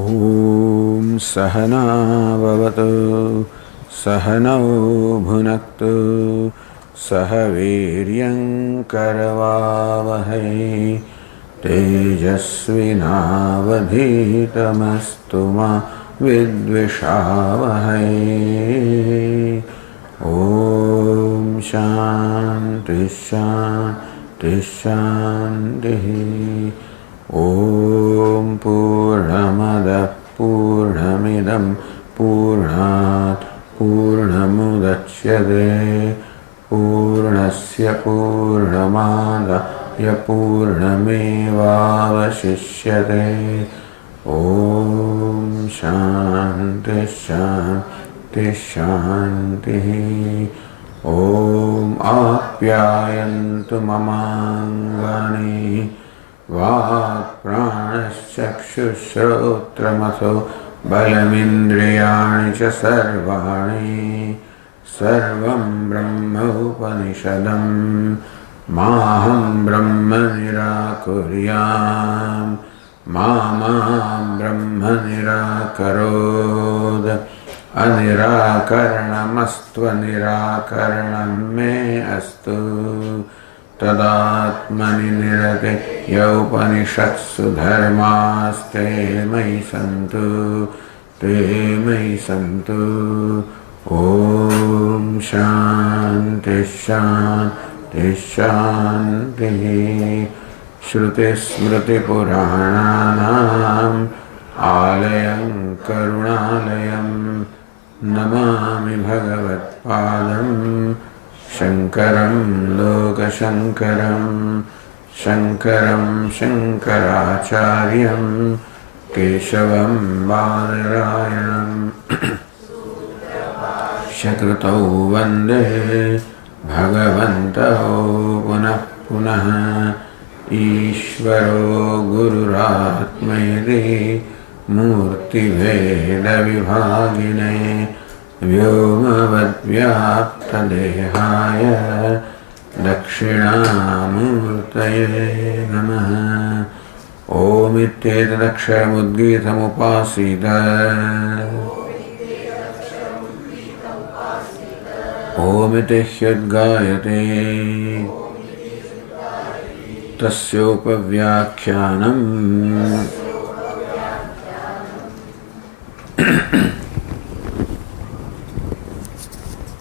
ॐ सहना भवतु सहनौ भुनक्तु सह वीर्यं करवावहै तेजस्विनावधीतमस्तु मा विद्विषावहै। ॐ शान्ति शान्ति शान्तिः। ॐ पूर्णमदः पूर्णमिदं पूर्णात् पूर्णमुदच्यते पूर्णस्य पूर्णमादाय पूर्णमेवावशिष्यते। ॐ शान्ति शान्ति शान्तिः। ॐ आप्यायन्तु ममाङ्गानि वाक्प्राणश्चक्षुश्रोत्रमथो बलमिन्द्रियाणि च सर्वाणि सर्वं ब्रह्म उपनिषदं माहं ब्रह्म निराकुर्याम् मा ब्रह्म निराकरोत्। अनिराकरणमस्त्वनिराकरणं मे अस्तु तदात्मनि निरते यौपनिषत्सु धर्मास्ते मयि सन्तु ते मयि सन्तु। ॐ शान्ति शान्ति शान्तिः। श्रुतिस्मृतिपुराणानाम् आलयं करुणालयं नमामि भगवत्पादं शङ्करं लोकशङ्करं शङ्करं शङ्कराचार्यं केशवं बादरायणं शकृतौ वन्दे भगवन्तौ पुनः पुनः। ईश्वरो गुरुरात्मेति मूर्तिभेदविभागिने व्योमवद्व्याप्तदेहाय दक्षिणामूर्तये नमः। ओमित्येतदक्षरमुद्गीतमुपासीत ओमिति ह्युद्गायते तस्योपव्याख्यानम्।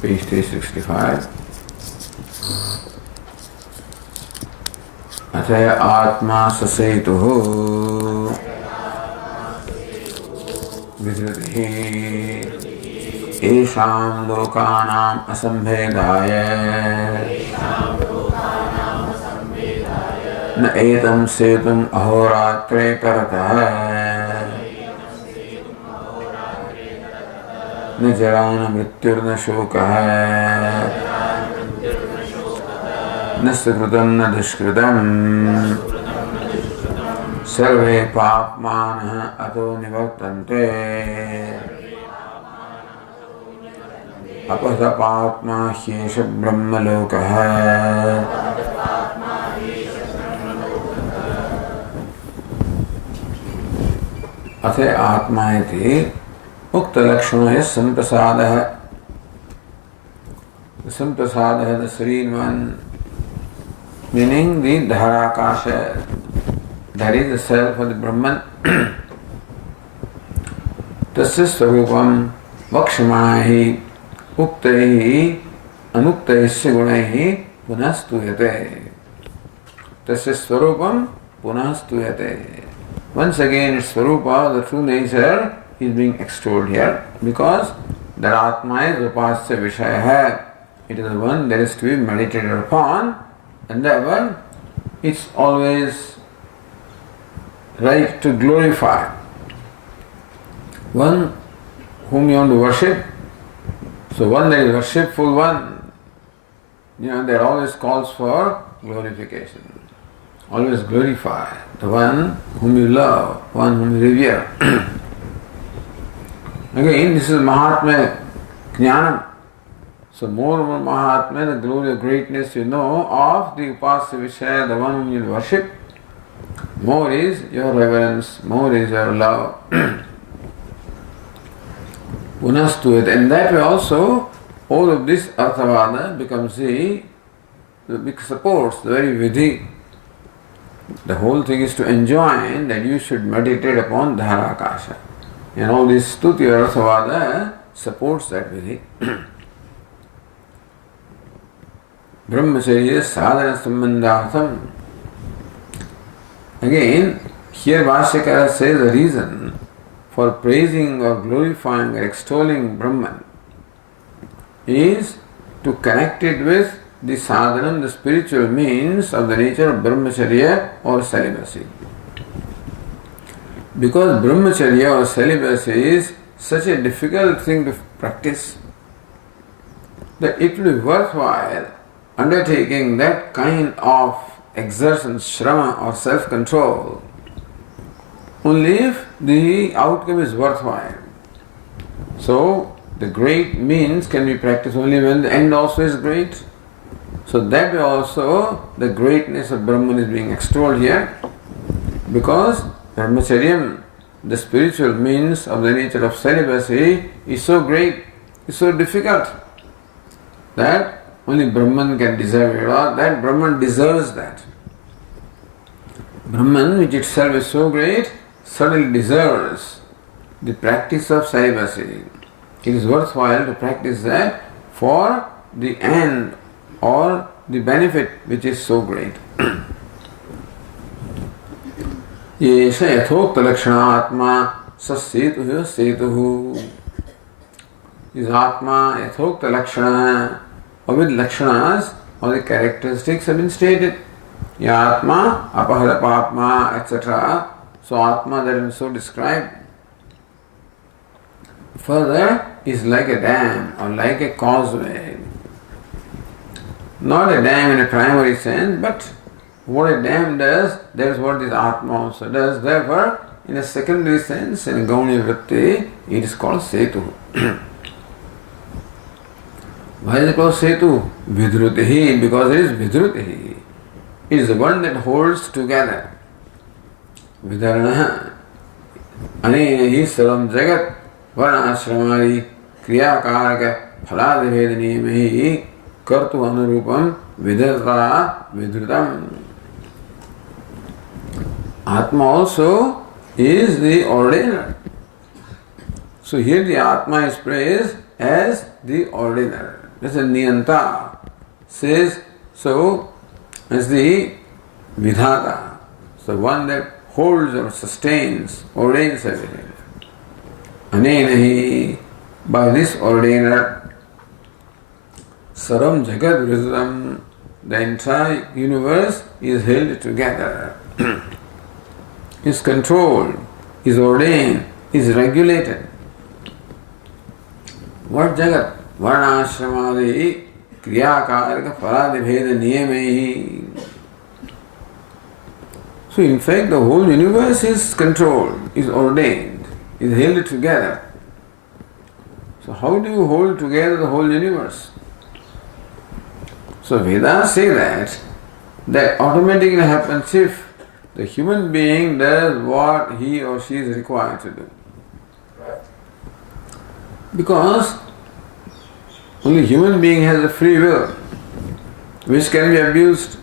Page 365. अथ आत्मा ससेतुः विधृतिः येषां लोकानाम् असम्भेदाय न एतं सेतुम् अहोरात्रे करतः न जरा न मृत्युर्न शोकः न सुकृतं न दुष्कृतं सर्वे पाप्मानः अतो निवर्तन्ते अपतपात्मा ह्येष ब्रह्मलोकः। अथ आत्मा इति उक्तलक्षणः संप्रसादः। संप्रसादः the serene one, meaning the dharakasha, that is the self of the Brahman. Tasya swarupam vakshamahi uktaihi anuktaisya gunaihi punah stuyate. Tasya swarupam punah stuyate. Once again, its Swarupa, the true nature, is being extolled here because that Atma is Upasya Vishaya. It is the one that is to be meditated upon, and that one it's always right to glorify. One whom you want to worship, so one that is worshipful one, that always calls for glorification. Always glorify the one whom you love, one whom you revere. Again, this is Mahatma Jnanam. So more and more Mahatma, the glory of greatness you know of the Upasya Vishaya, the one whom you worship, more is your reverence, more is your love. Punastuyate. And that way also, all of this Arthavada becomes the supports the very Vidhi. The whole thing is to enjoin that you should meditate upon Dharakasha. And all this Stuti Arthavada supports that Vidhi. Brahmacharya sadhana sambandhartham. Again, here Vashyakara says the reason for praising or glorifying or extolling Brahman is to connect it with the sadhana, the spiritual means of the nature of brahmacharya or celibacy. Because brahmacharya or celibacy is such a difficult thing to practice that it will be worthwhile undertaking that kind of exertion, shrama or self-control only if the outcome is worthwhile. So, the great means can be practiced only when the end also is great. So that way also the greatness of Brahman is being extolled here, because brahmacharyam, the spiritual means of the nature of celibacy, is so great, is so difficult that only Brahman can deserve it, or that Brahman deserves that. Brahman, which itself is so great, certainly deserves the practice of celibacy. It is worthwhile to practice that for the end or the benefit which is so great. Yesha yathokta lakshana atma sasetuhu setuhu. Is atma yathokta lakshana, or with lakshanas or the characteristics have been stated. Ya atma, apahalapatma, etc. So atma that is so described. Further is like a dam or like a causeway. Not a dam in a primary sense, but what a dam does, that is what this Atma also does. Therefore, in a secondary sense, in Gauni Vritti, it is called Setu. Why is it called Setu? Vidrutihi, because it is Vidrutihi. It is the one that holds together. Vidaranaha. Anehi saram jagat varnashramari kriyakaraka phaladibhedaniyamahi kartu anurupam vidharta vidrutam. Atma also is the ordainer. So here the Atma is praised as the ordainer. That's a Niyanta. Says so as the Vidhata. So one that holds or sustains, ordains everything. Anenahi, by this ordainer, Saram Jagat Vritam, the entire universe is held together, is controlled, is ordained, is regulated. What Jagat? Varnashramadi kriyakarika paradibheda niyamehi. So in fact the whole universe is controlled, is ordained, is held together. So how do you hold together the whole universe? So Vedas say that automatically happens if the human being does what he or she is required to do. Because only human being has a free will, which can be abused.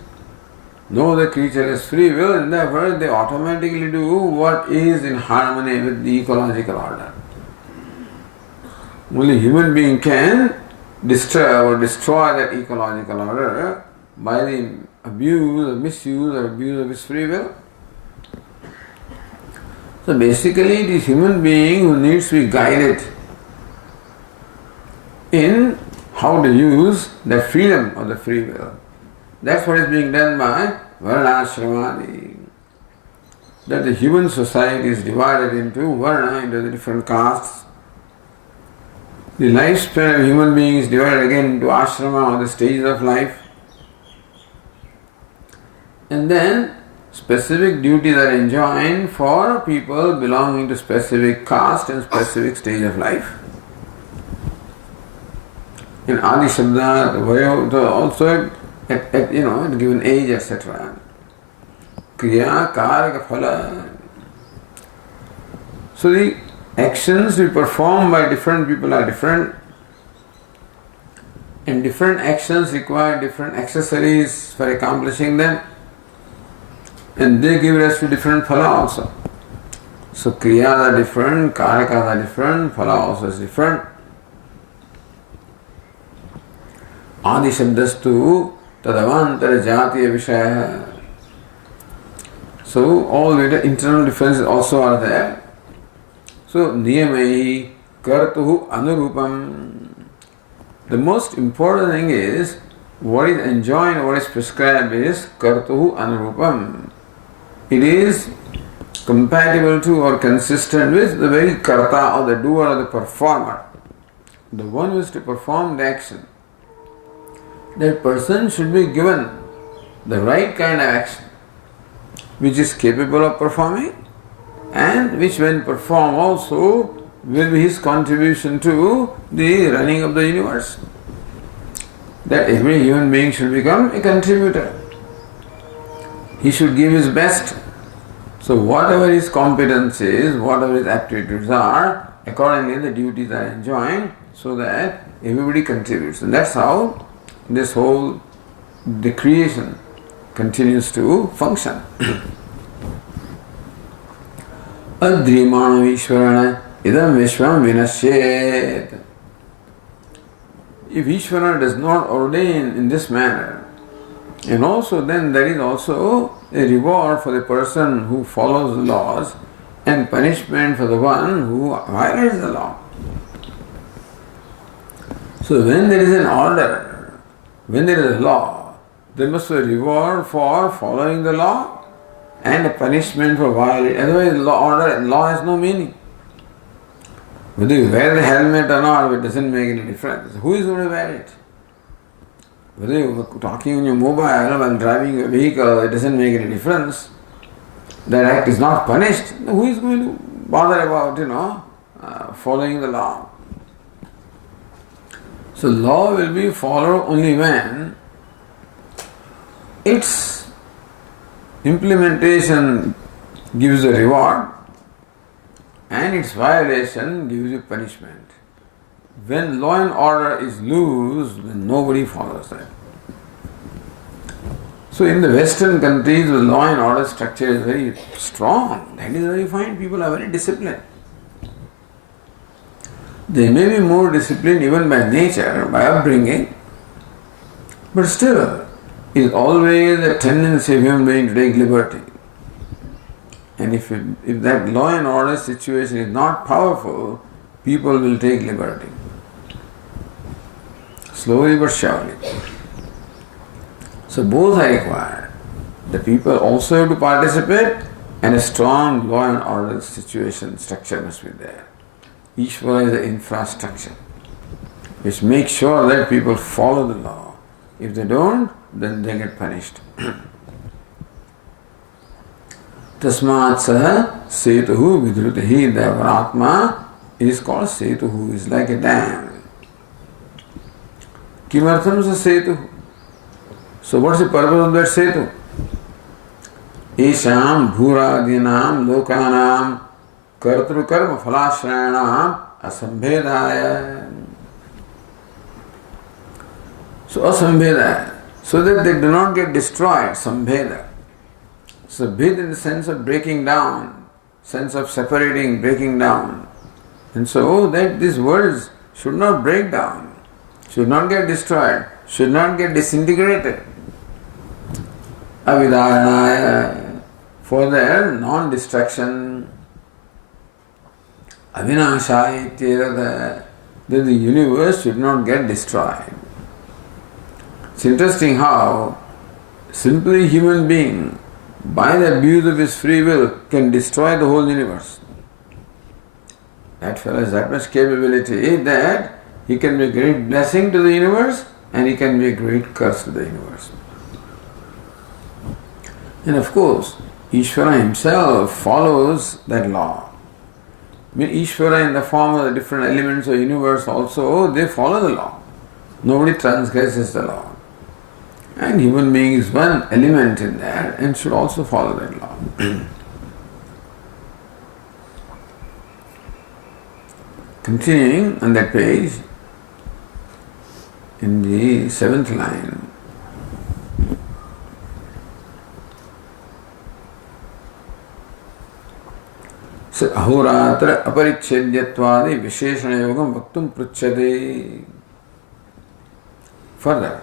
No other creature has free will, and therefore they automatically do what is in harmony with the ecological order. Only human being can disturb or destroy that ecological order by the abuse or misuse or abuse of his free will. So basically it is human being who needs to be guided in how to use the freedom of the free will. That's what is being done by Varnashramadi. That the human society is divided into Varna, into the different castes. The lifespan of human being is divided again into ashrama, or the stages of life. And then specific duties are enjoined for people belonging to specific caste and specific stage of life. In Adi Shabda, the Vayo, also at a given age, etc. Kriya, Karaka, Phala. So the actions we perform by different people are different, and different actions require different accessories for accomplishing them, and they give rise to different phala also. So kriyas are different, karakas are different, phala also is different. Adi shabdastu tadavantara jatiya vishaya. So all the internal differences also are there. So niyamai kartuhu anurupam. The most important thing is what is enjoined, what is prescribed is kartuhu anurupam. It is compatible to or consistent with the very karta or the doer or the performer, the one who is to perform the action. That person should be given the right kind of action, which is capable of performing and which when performed also will be his contribution to the running of the universe. That every human being should become a contributor. He should give his best. So whatever his competence is, whatever his aptitudes are, accordingly the duties are enjoined so that everybody contributes. And that's how this whole, the creation continues to function. Adrimana Ishvarana idam vishvam vinashyet. If Ishvara does not ordain in this manner, and also then there is also a reward for the person who follows the laws and punishment for the one who violates the law. So when there is an order, when there is a law, there must be a reward for following the law and a punishment for violating. Otherwise law has no meaning. Whether you wear the helmet or not, it doesn't make any difference. Who is going to wear it? Whether you are talking on your mobile while driving a vehicle, it doesn't make any difference. That act is not punished. Who is going to bother about, following the law? So law will be followed only when its implementation gives a reward and its violation gives you punishment. When law and order is loose, then nobody follows that. So in the Western countries, the law and order structure is very strong. That is why you find people are very disciplined. They may be more disciplined even by nature, by upbringing, but still, it is always a tendency of human being to take liberty. And if that law and order situation is not powerful, people will take liberty. Slowly but surely. So both are required. The people also have to participate and a strong law and order situation structure must be there. Ishvara is the infrastructure which makes sure that people follow the law. If they don't, then they get punished. Tasmat saha setuhu vidrutahi. The Atma is called setuhu, is like a dam. Kimartham sa setuhu. So what's the purpose of that setu? Isham bhuradinam lokanam kartru karma phalashranam asambhedaya. So asambhedaya, so that they do not get destroyed, sambheda. So bhed in the sense of breaking down, sense of separating, breaking down. And so that these words should not break down, should not get destroyed, should not get disintegrated. Avidayanaya, for their non-destruction. Avinashaya ityarada, that the universe should not get destroyed. It's interesting how simply human being, by the abuse of his free will, can destroy the whole universe. That fellow has that much capability that he can be a great blessing to the universe and he can be a great curse to the universe. And of course, Ishvara himself follows that law. I mean, Ishvara in the form of the different elements of the universe also, they follow the law. Nobody transgresses the law. And human being is one element in that and should also follow that law. Continuing on that page, in the 7th line, अहोरात्र अपरिच्छेद्यत्वादि विशेषण योगम वक्तुम पृच्छते. Further,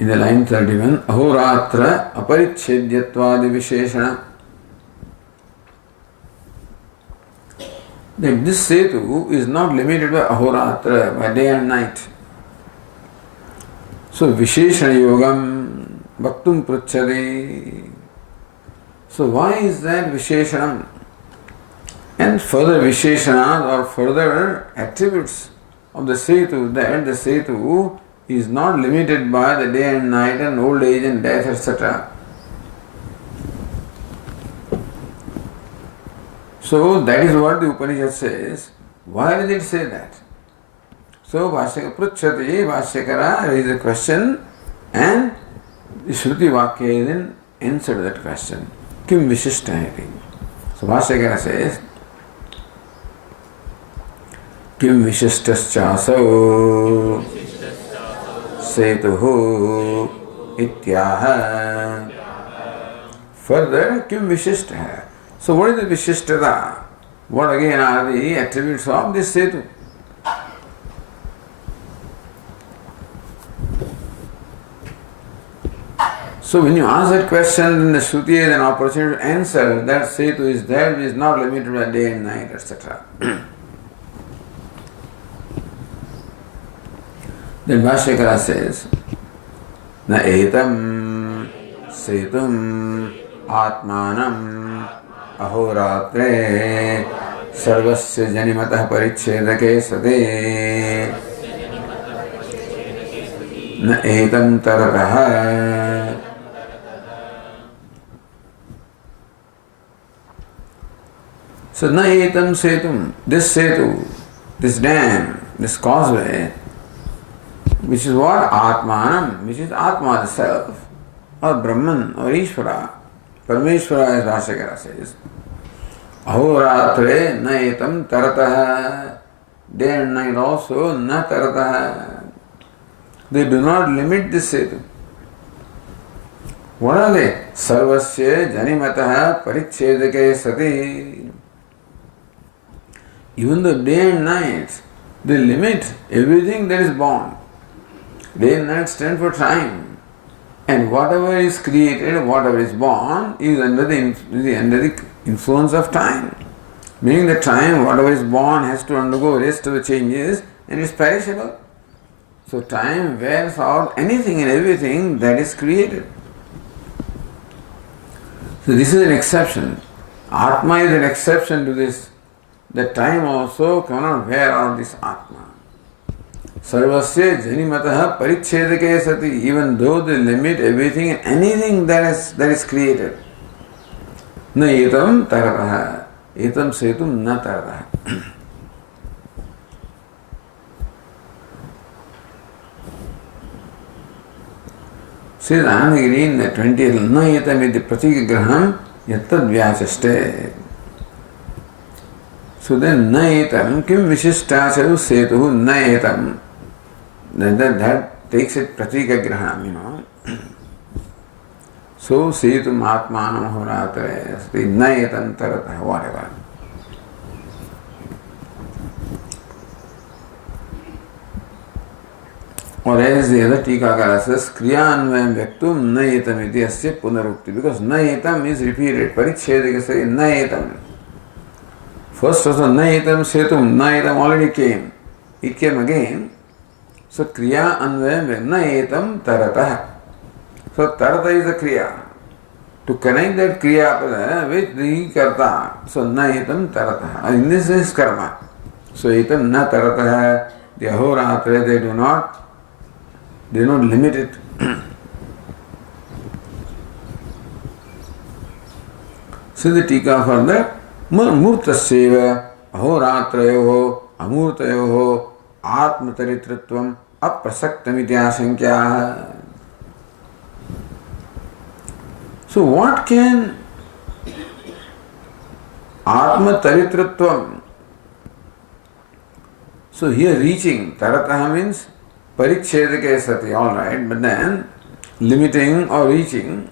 in the line 31, अहोरात्र अपरिच्छेद्यत्वादि विशेषण, that this setu is not limited by ahoratra, by day and night. So visheshana yogam bhaktum pruchhade. So why is that visheshanam? And further visheshanas or further attributes of the setu, that the setu is not limited by the day and night and old age and death, etc. So that is what the Upanishad says. Why did it say that? So Bhashyaka Pruchhati, Bhashyakara raised a question and the Shruti Vakya then answered that question. Kim Vishishtahati. So Bhashyakara says, Kim Vishishtaschaso Setuhu Ityaha. Further, Kim Vishishtaha. So what is the Vishishtata? What again are the attributes of this setu? So when you ask that question, then the Shruti has an opportunity to answer that setu is there, which is not limited by day and night, etc. Then Bhashyakara says, Na etam setum atmanam ahoratre sarvasya janimatah parichedake sade na etam taratah. So na etam setum, this setu, this dam, this causeway, which is what? Atmanam, which is Atma, the self, or Brahman, or Ishvara. Parameshvara, as Bhashyakara says, ahoratre na etam taratah. Day and night also na taratah. They do not limit this setu. What are they? Sarvasya janimatah parichedake sati. Even though day and night, they limit everything that is born. Day and night stand for time. And whatever is created, whatever is born, is under the influence of time. Meaning that time, whatever is born has to undergo rest of the changes and is perishable. So time wears out anything and everything that is created. So this is an exception. Atma is an exception to this. That time also cannot wear out this Atma. Sarvasya janimatah parichedake sati. Even though they limit everything and anything that is created. Na etam taratah. Etam setum na taratah. Says Anandagiri in the 20th, na etam iti pratika grahanam yattad vyachaste. So then na etam kim vishishtacharu setuhu na etam. That takes it pratika grahanam, So setum atmanam ahoratre asti na etam taratah, whatever. Or as the other Tikakara says, Kriyanvayam Vyaktum Nayetam iti asya punarukti. Because Nayetam is repeated. Parichedika say Nayetam. First also Nayetam Setum. Nayetam already came. It came again. So Kriya Anvayam Nayetam Taratah. So Tarata is the Kriya. To connect that Kriya with the Karta. So Nayetam Taratah. In this is Karma. So Etam Na Taratah. The Ahoratra, they do not limit it. So the Tika further, Murtaseva ahoratrayoho amurtayoho atmataritritvam aprasaktamityasankya. So what can atmataritritvam, So here reaching, tarataha means parichedake sati, alright, but then limiting or reaching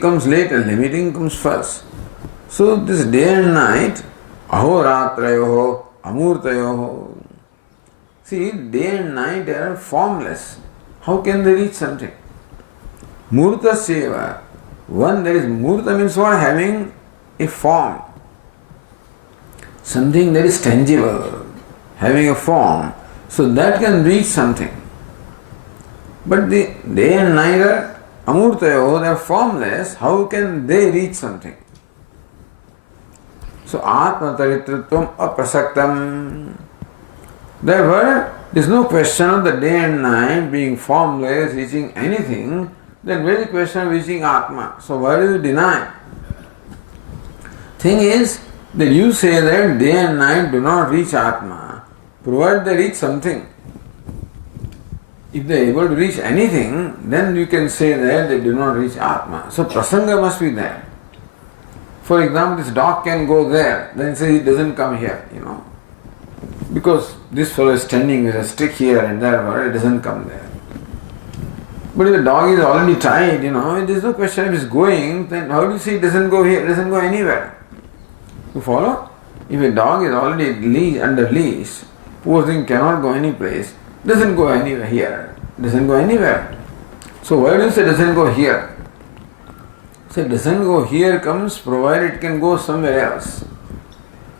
comes later, limiting comes first. So this day and night, ahoratrayoho, amurtayoho. See, day and night they are formless. How can they reach something? Murta seva. One that is murta means what? Having a form. Something that is tangible. Having a form. So that can reach something. But the day and night are amurtayo, they are formless. How can they reach something? So atma taritritvam aprasaktam. Therefore, there is no question of the day and night being formless, reaching anything. Then where is the question of reaching Atma? So why do you deny? Thing is that you say that day and night do not reach Atma, provided they reach something. If they are able to reach anything, then you can say that they do not reach Atma. So prasanga must be there. For example, this dog can go there, then say it doesn't come here, because this fellow is standing with a stick here and there, it doesn't come there. But if the dog is already tied, there is no question if it's going, then how do you say it doesn't go here, it doesn't go anywhere? You follow? If a dog is already under leash, poor thing cannot go any place, doesn't go anywhere here, doesn't go anywhere. So why do you say doesn't go here? Say doesn't go here comes provided it can go somewhere else.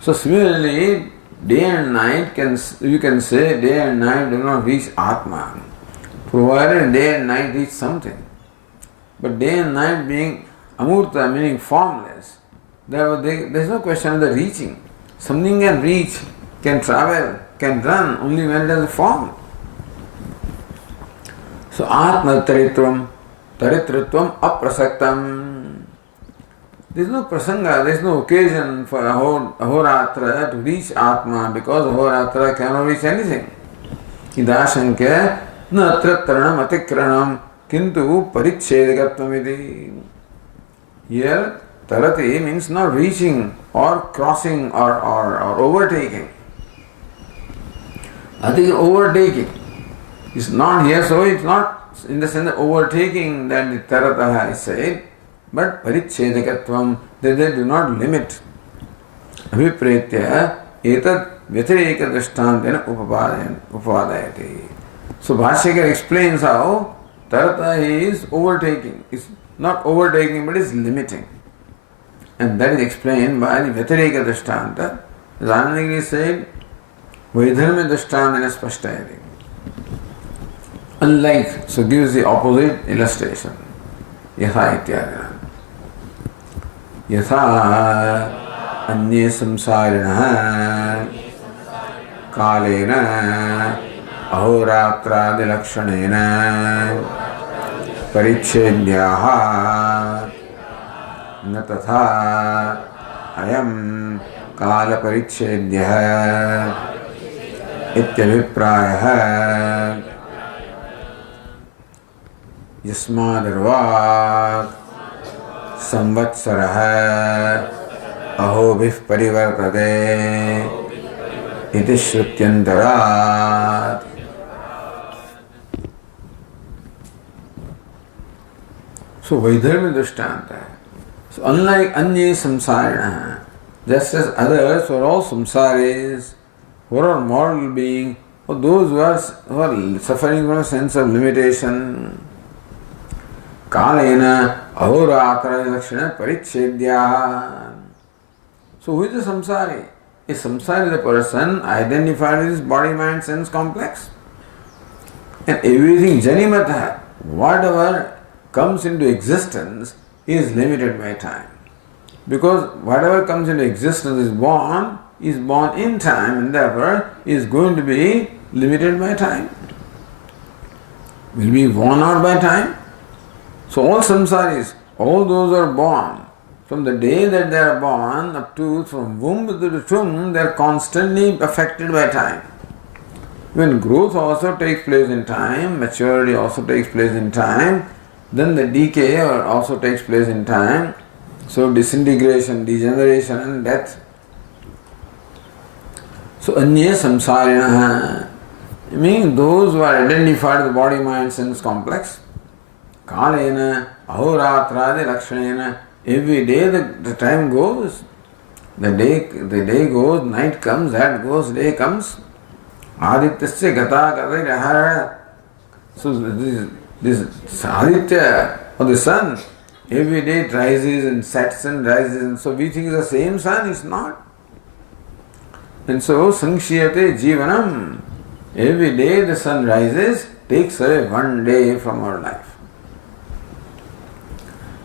So similarly, day and night you can say day and night do not reach Atma, provided day and night reach something. But day and night being amurta, meaning formless, there is no question of the reaching. Something can reach, can travel, can run only when there is a form. So atma taritritvam aprasaktam. There is no prasanga, there is no occasion for ahoratra to reach Atma because ahoratra cannot reach anything. Idashankya na atratranam atikranam kintu parichedikatvam iti. Here, tarati means not reaching or crossing or overtaking. I think overtaking is not here, so it's not in the sense of overtaking that the tarataha is said, but parichedikatvam, that they do not limit. Abhipretya etad vyatireka drishtantena upadayati. So Bhashyakar explains how tarata is overtaking. It's not overtaking but is limiting. And that is explained by the vyatireka drishtanta. As Anandagiri said, vaidharmya drishtantena spashtayati. Unlike, so gives the opposite illustration. Yatha ityadina. यथा अन्ये संसारिणः कालेन अहोरात्रादिलक्षणेन परिच्छेद्याः न तथा अयं कालपरिच्छेद्यः इत्यभिप्रायः यस्मादर्वाक् संवत्सरः अहोभिः परिवर्तते इति श्रुत्यन्तरात्. So Vaidharmya Drishtanta. So unlike Anye Samsarina, just as others who are all samsaris, who are moral beings, or those who are suffering from a sense of limitation, Kalena ahoratra lakshana parichedya. So who is the samsari? A samsari is a person identified with his body, mind, sense complex. And everything janimata, whatever comes into existence is limited by time. Because whatever comes into existence is born in time and therefore is going to be limited by time. Will be worn out by time. So all samsaris, all those are born, from the day that they are born up to from womb to the tomb, they are constantly affected by time. When growth also takes place in time, maturity also takes place in time, then the decay also takes place in time. So disintegration, degeneration and death. So anye samsarinaha, meaning those who are identified with the body, mind, sense complex, kalena, ahoratradi lakshanena, every day the time goes, the day goes, night comes, that goes, day comes. Adityasya gata gata. So this Aditya or the sun, every day it rises and sets and rises, and so we think it's the same sun, it's not. And so Sankshiyate Jivanam, every day the sun rises, takes away one day from our life.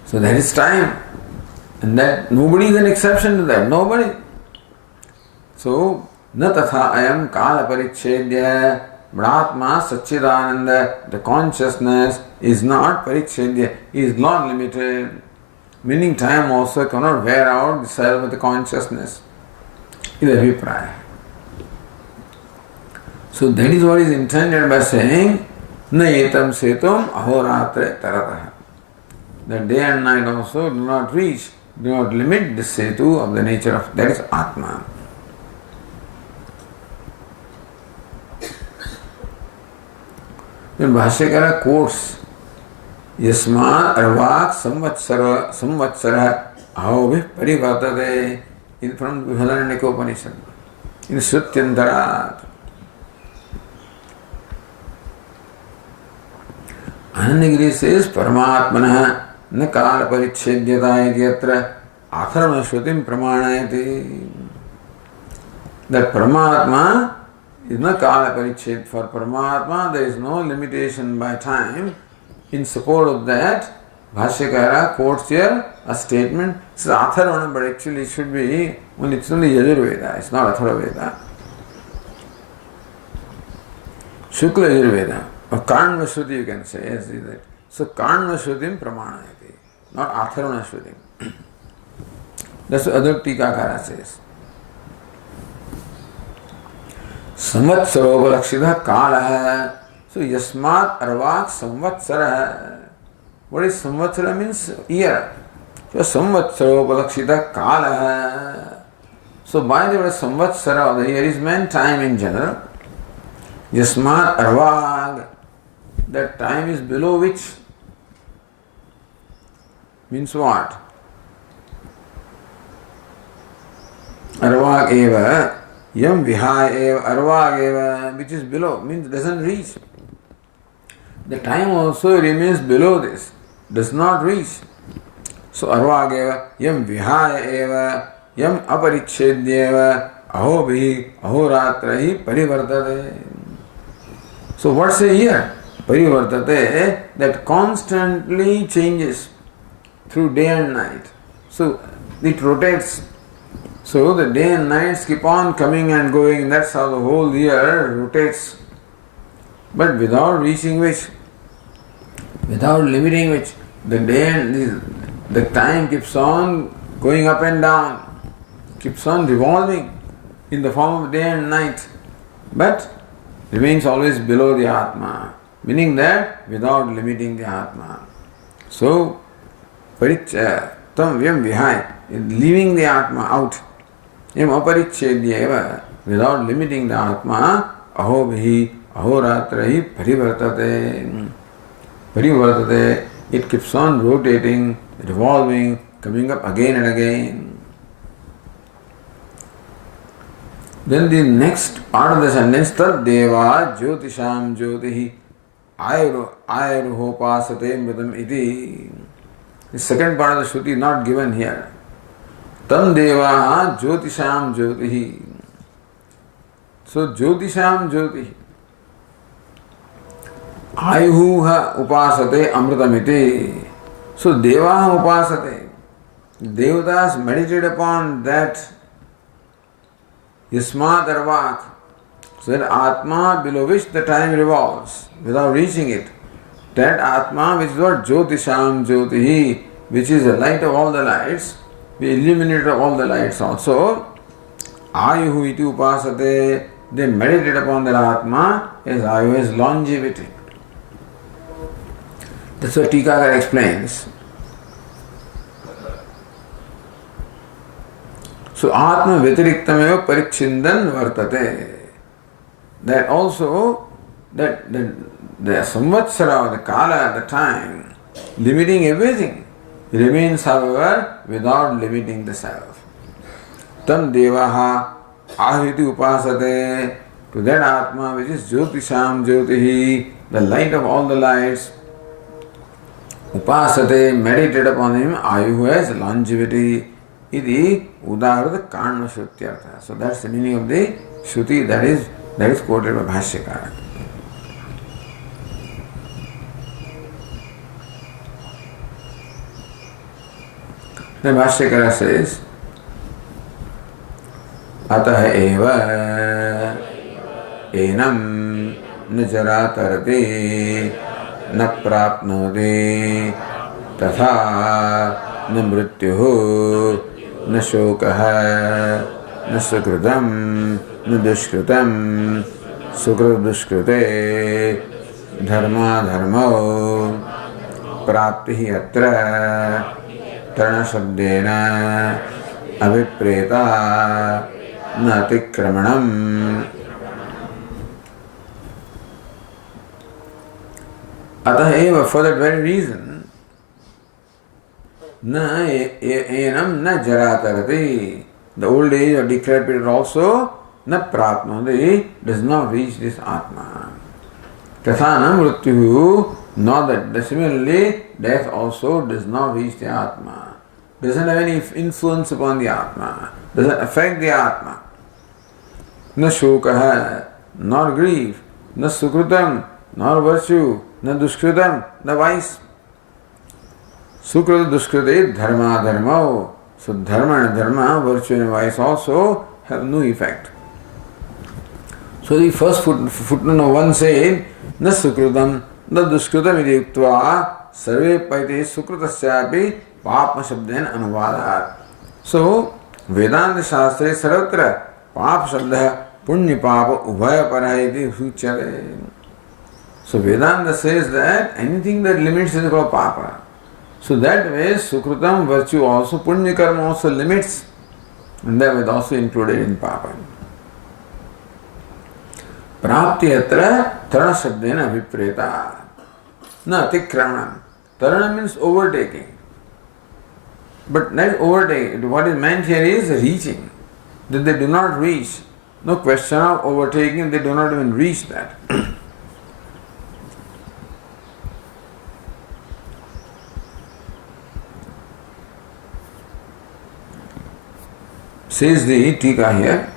So that is time. And that nobody is an exception to that. Nobody. So na tatha ayam kala parichedya Brahma Satchidananda, the consciousness is not parichedya, is not limited. Meaning time also cannot wear out the self with the consciousness. Is Abhipraya. So that is what is intended by saying na etam setum ahoratre tarataha. That day and night also do not reach, do not limit the setu of the nature of that is Atma. Then Bhashyakara quotes Yasmat Arvak Samvatsara Ahovih Parivartate from Viditatmananda Upanishad in Sutyantarat. Anandagiri says Paramatmana na kala parichedyata idyatra atharvana shrutim pramanayati. That Paramatma is not kala pariched. For Paramatma there is no limitation by time. In support of that, Bhashyakara quotes here a statement. It's Atharvana, but actually it should be it's only Yajurveda, it's not Atharvaveda. Shukla Yajurveda, or Karma Shruti you can say, yes, is that. So Karma Shrutim Pramanayati, not Atharvana Shrutim. That's what other Tikakara says. Samvatsarovalakshita kala. So Yasmat Arvak Samvatsara. What is Samvatsara means? Year. So Samvatsarovalakshita kala. So by the word Samvatsara of the year is meant time in general. Yasmat Arvak. That time is below which? Means what? Arvak eva. Yam vihaya eva. Arvak eva. Which is below. Means doesn't reach. The time also remains below this, does not reach. So arvageva, yam vihaya eva, yam aparichedyeva, ahobhi, ahoratrahi parivartate. So what's a year? Parivartate, that constantly changes through day and night. So it rotates. So the day and nights keep on coming and going, that's how the whole year rotates. But without reaching which, without limiting which, the day and the time keeps on going up and down, keeps on revolving in the form of day and night, but remains always below the Atma, meaning that without limiting the Atma. So, tam vyam vihai, leaving the Atma out, yam aparichedyeva, without limiting the Atma, ahobhi, ahoratrahi parivartate. Parivartate, it keeps on rotating, revolving, coming up again and again. Then the next part of the sentence, Tad Deva Jyotisham Jyotihi Ayruhopasate Mritam iti. The second part of the Shruti is not given here. Tam Deva Jyotisham Jyotihi. So Jyotisham Jyotihi. Ayuha upasate amritamiti. So Devaha upasate. Devatas meditate upon that Yasmat Arvak. So that Atma below which the time revolves without reaching it. That Atma which is what Jyotisham Jyotihi, which is the light of all the lights, the illuminator of all the lights also. Ayuhu iti upasate. They meditate upon that Atma as Ayu is longevity. That's what Tikakara explains. So Atma Vyatiriktameva Parichindan Vartate. That also, that the Samvatsara, the Kala, the time, limiting everything, remains, however, without limiting the self. Tam Devaha Ahiti Upasate. To that Atma which is Jyotisham Jyotihi, the light of all the lights, Upasate, meditate upon him, Ayu has longevity. Iti Udaharata Karma Shrutyartha. So that's the meaning of the Shruti that is quoted by Bhashyakara. Then Bhashyakara says, Atah eva enam न जरा तरते न प्राप्नोति तथा न मृत्युः न शोकः न सुकृतं न दुष्कृतं सुकृतदुष्कृते धर्माधर्मौ प्राप्तिः अत्र तरणशब्देन अभिप्रेता न अतिक्रमणम् अतः एव, for that very reason, न एनम न जरा तरति, the old age or decrepit also न प्राप्नोति, does not reach this Atma. तथा न मृत्युः, nor that similarly death also does not reach the Atma, doesn't have any influence upon the Atma, doesn't affect the Atma. न शोकः, nor grief, न सुकृतं, nor virtue, न दुष्कृतम, न vice. Sukrita dushkrita dharma dharma. So dharma and dharma, virtue and vice also have no effect. So the first footnote 1 said, न सुकृतम न दुष्कृतम इति उक्त्वा सर्वे पैते सुकृतस्यापि पाप शब्देन अनुवादात्. So वेदांत शास्त्रे सर्वत्र पाप शब्दः पुण्य पाप उभयपरः इति सूच्यते. So Vedanta says that anything that limits is called papa. So that way Sukrutam virtue also, Punya karma also limits, and that was also included in papa. Prapti atra tarana shabdena vipreta. Na atikranam. Tarana means overtaking. But not overtaking. What is meant here is reaching. That they do not reach. No question of overtaking, they do not even reach that. Says the Tika here,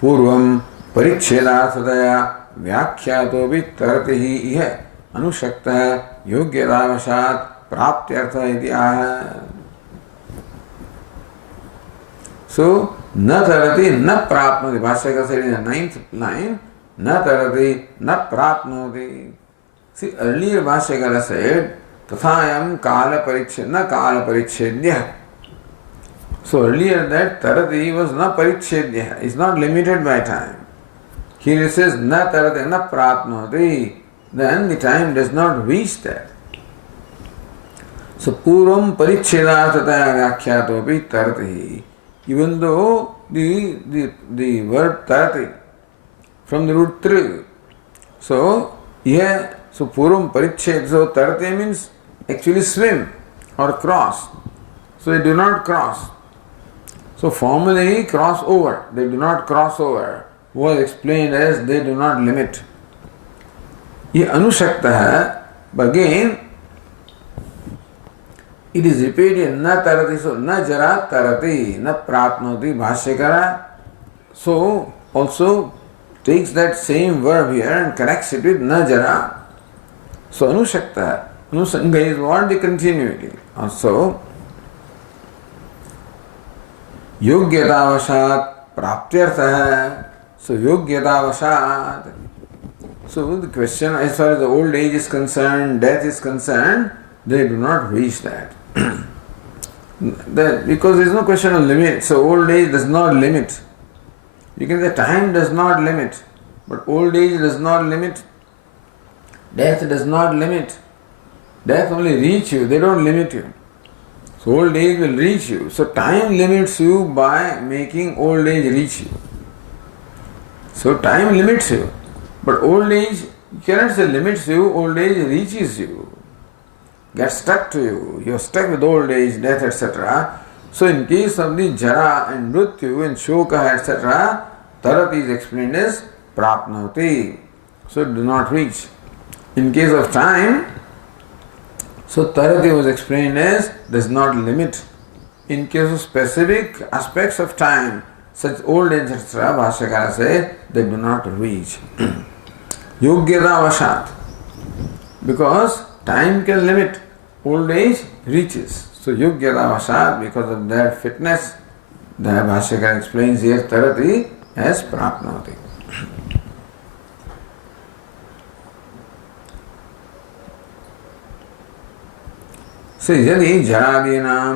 Purvam Parichedātadaya Vyakhyato Taratihi Ihe Anushakta Yogyadavashat Praptyartha iti aha. So, na tarati na prapnoti. Bhashyakara said in the 9th line, na tarati na prapnoti. See, earlier Bhashyakara said, tathayam kala pariched, na kala parichedya. So earlier that tarati was na parichedya, is not limited by time. Here it says na tarati na prapnoti, then the time does not reach that. So purvam parichedatata vyakhyato tarati. Even though the word tarati from the root tri. So here, so purvam pariched, so tarati means actually swim or cross. So they do not cross. So formally cross over, they do not cross over, was explained as they do not limit. Ye anushakta hai, but again it is repeated, na tarati, so na jara tarati, na prapnoti, Bhashyakara. So also takes that same verb here and connects it with na jara. So anushakta, anusanga is what? The continuity. Also, योग्यतावशात प्राप्त्यर्थ है. So योग्यतावशात. So the question, as far as the old age is concerned, death is concerned, they do not reach that. Because there is no question of limit. So old age does not limit. You can say time does not limit, but old age does not limit. Death does not limit. Death only reach you, they don't limit you. So old age will reach you. So time limits you by making old age reach you. So time limits you. But old age, you cannot say limits you, old age reaches you. Gets stuck to you. You are stuck with old age, death, etc. So in case of the jara and mrityu and shoka, etc., tarati is explained as prapnoti. So do not reach. In case of time, so tarati was explained as does not limit. In case of specific aspects of time, such old age, etc., Bhashyakara says they do not reach. Yogyata vashat. Because time can limit, old age reaches. So Yogyata vashat, because of their fitness, the Bhashyakara explains here tarati as prapnoti. So यदि जरादीनां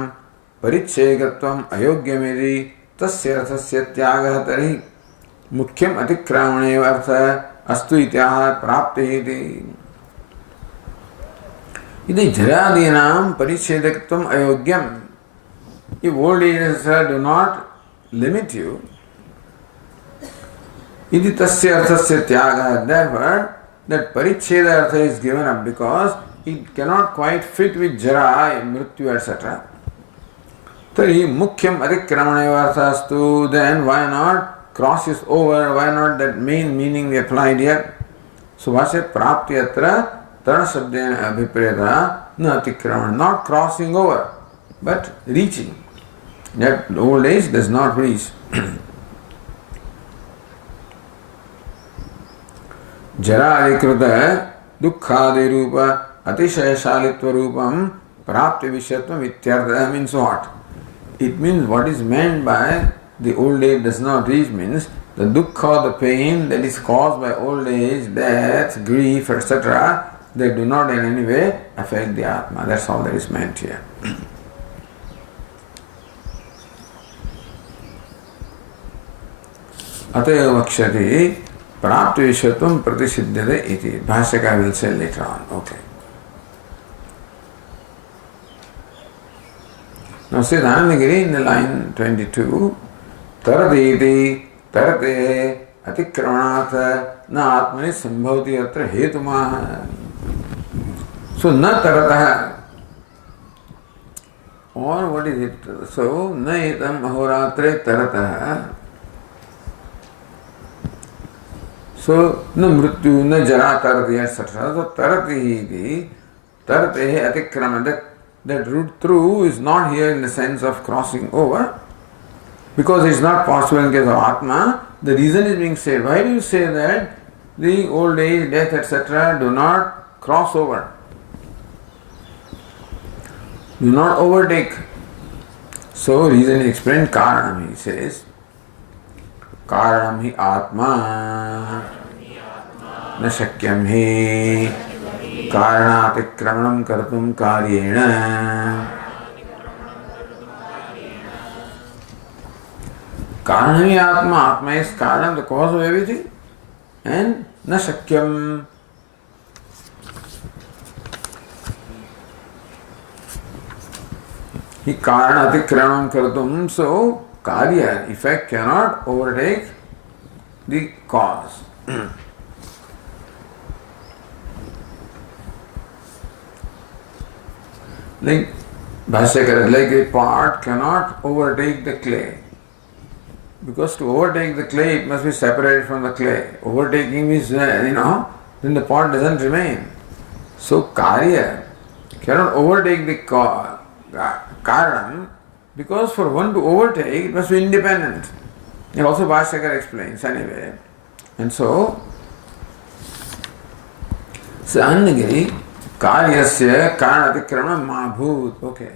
परिच्छेदत्वम् अयोग्यमिति तस्य अर्थस्य त्यागः तर्हि मुख्यम् अतिक्रामणेव अर्थः अस्तु इत्याह प्राप्तिः इति। यदि जरादीनां परिच्छेदत्वम् अयोग्यम्, if old age do not limit you, इति तस्य अर्थस्य त्यागः, therefore that परिच्छेद अर्थ is given up because it cannot quite fit with jara, mrityu, etc. तर्हि मुख्यम अतिक्रमणेव अर्थास्तु, then why not cross is over, why not that main meaning we applied here? So भाष्य प्राप्ति अत्र तरण शब्देन अभिप्रेता न अतिक्रमण, not crossing over but reaching. That old age does not reach. जरा अधिकृत दुःखादि रूप अतिशयशालित्व रूपम प्राप्ति विषयत्वम इत्यर्थः means what? It means what is meant by the old age does not reach means the dukkha, the pain that is caused by old age, death, grief, etc., they do not in any way affect the Atma. That's all that is meant here. अतएव वक्ष्यति प्राप्ति विषयत्वं प्रतिसिद्ध्यते इति. Bhashyakara will say later on. Okay. Now says Anandagiri in the line 22, Taradeti Tarate Atikramanath Na Atmani Sambhavati Atra Hetumaha. So na Tarataha, or what is it? So na etam ahoratre tarataha. So na mrityu, na jara tarati, etc. So tarati tarate atikrama. That route through is not here in the sense of crossing over, because it is not possible in case of Atma. The reason is being said. Why do you say that the old age, death, etc. do not cross over? Do not overtake. So reason is explained. Karanam, he says. Karanam hi Atma na shakyam hi कारणातिक्रमणं कर्तुं कार्येण. कारण ही आत्मा, आत्मा is कारण, the cause of everything, and न शक्यम. ही कारण अतिक्रमणं कर्तुं, so कार्य, effect cannot overtake the cause. Like Bhashyakara, like a pot cannot overtake the clay. Because to overtake the clay, it must be separated from the clay. Overtaking means, then the pot doesn't remain. So Karya cannot overtake the Karan, because for one to overtake, it must be independent. And also Bhashyakara explains anyway. And so Annagiri, Karyasya karanatikramana mahabhut. Okay.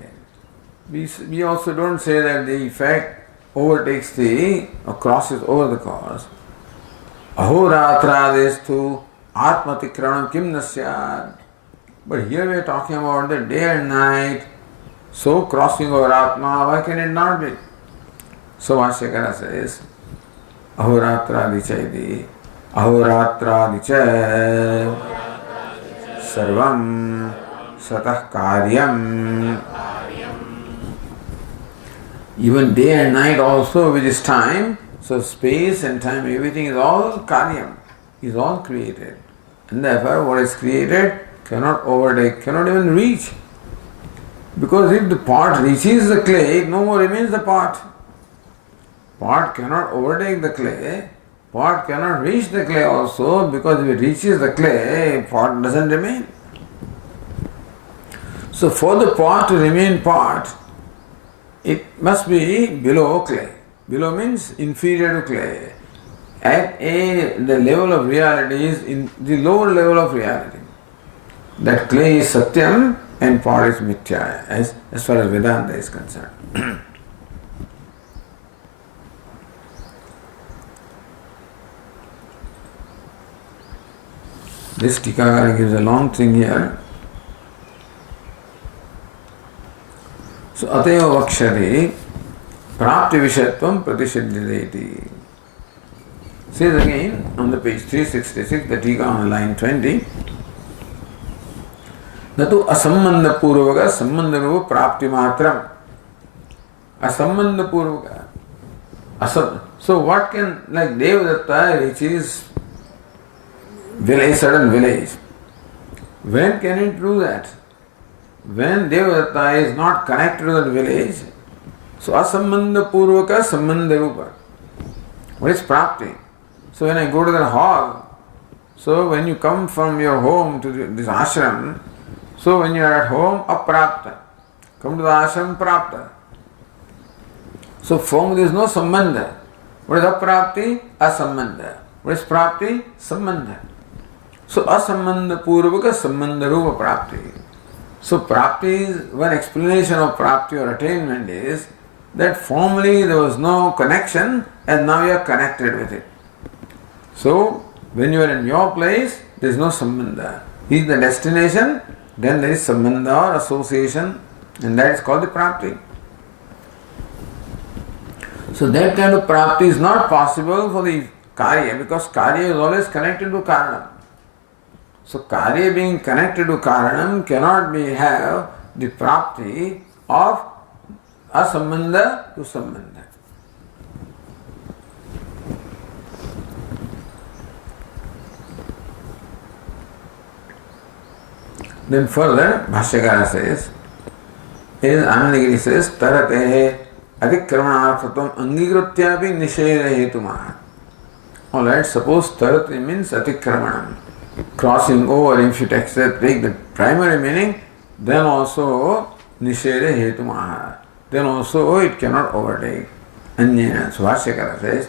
We also don't say that the effect overtakes or crosses over the cause. Ahoratradestu atmatikramana kim nasyad. But here we are talking about the day and night. So crossing over Atma, why can it not be? So Bhashyakara says, Ahoratradicha Ahoratradicha सर्वं सतः कार्यं Even day and night also, which is time, so space and time, everything is all karyam, is all created. And therefore what is created cannot overtake, cannot even reach. Because if the pot reaches the clay, it no more remains the pot. Pot cannot overtake the clay, pot cannot reach the clay also, because if it reaches the clay, pot doesn't remain. So for the pot to remain pot, it must be below clay. Below means inferior to clay. At the level of reality is in the lower level of reality. That clay is Satyam and pot is Mithya, as far as Vedanta is concerned. This Tikakara gives a long thing here. So Ateva Vakshari Prapti Vishatvam Pratisiddhideti. Says again on the page 366, the Tika on line 20. Natu asambandha purvaka sambandha rupa prapti matram. Asambandha purvaka. So what can, like Devadatta reaches village, certain village. When can it do that? When Devadatta is not connected to that village, so asambandha purvaka sambandha rupa. What is prapti? So when I go to the hall, so when you come from your home to this ashram, so when you are at home, aprapta. Come to the ashram, prapta. So from there is no sambandha. What is aprapti? Asambandha. What is prapti? Sambandha. So asambandha purvaka sambandha rupa prapti. So prapti is, one explanation of prapti or attainment is that formerly there was no connection and now you are connected with it. So when you are in your place, there is no sambandha. He is the destination, then there is sambandha or association, and that is called the prapti. So that kind of prapti is not possible for the karya, because karya is always connected to karanam. So karya being connected to karanam cannot have the prapti of asambandha to sambandha. Then further, Bhashyakara says, Anandagiri says, Taratehe adhikramanarthatam angigratyapi nisheda hetumaha. Alright, suppose tarate means atikramanam, crossing over. If you take the primary meaning, then also nisheda hetumaha. Then also it cannot overtake. Anyena, so Bhashyakara says,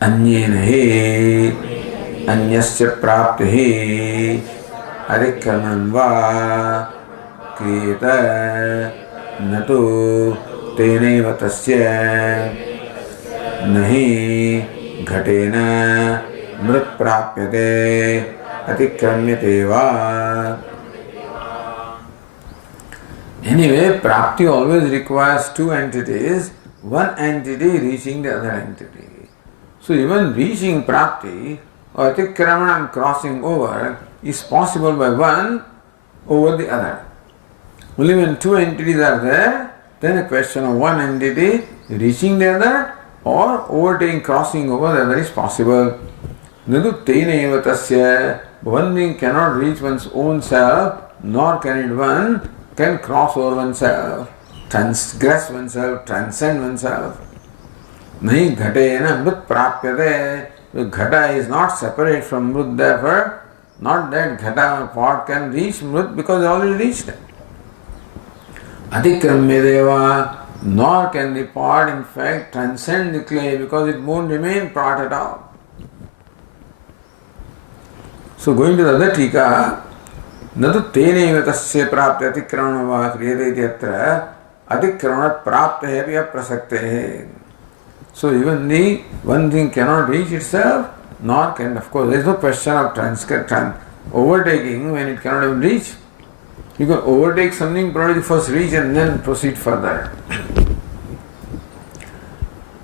Anyena he अन्यस्य प्राप्तिः अधिक्रमणं वा क्रियेत न तु तेनैव तस्य न हि घटेन मृत् प्राप्यते अतिक्रम्यते वा. Anyway, prapti always requires two entities, one entity reaching the other entity. So even reaching prapti or atikramanam, crossing over, is possible by one over the other. Only when two entities are there, then a question of one entity reaching the other or overtaking, crossing over the other is possible. Nadu tena tasya, one thing cannot reach one's own self, nor can it one can cross over oneself, transgress oneself, transcend oneself. Nahi ghatena mrit prapyate. Ghata is not separate from mrit, therefore not that ghata pot can reach mrit because it already reached it. Adhikramyadeva, nor can the pot in fact transcend the clay because it won't remain pot at all. So going to the other tika, nadu teneva tasya prapti atikramanava kriyate ityatra atikramanat praptehe prasaktehe. So even the one thing cannot reach itself, nor can, of course, there is no question of overtaking when it cannot even reach. You can overtake something, probably first reach and then proceed further.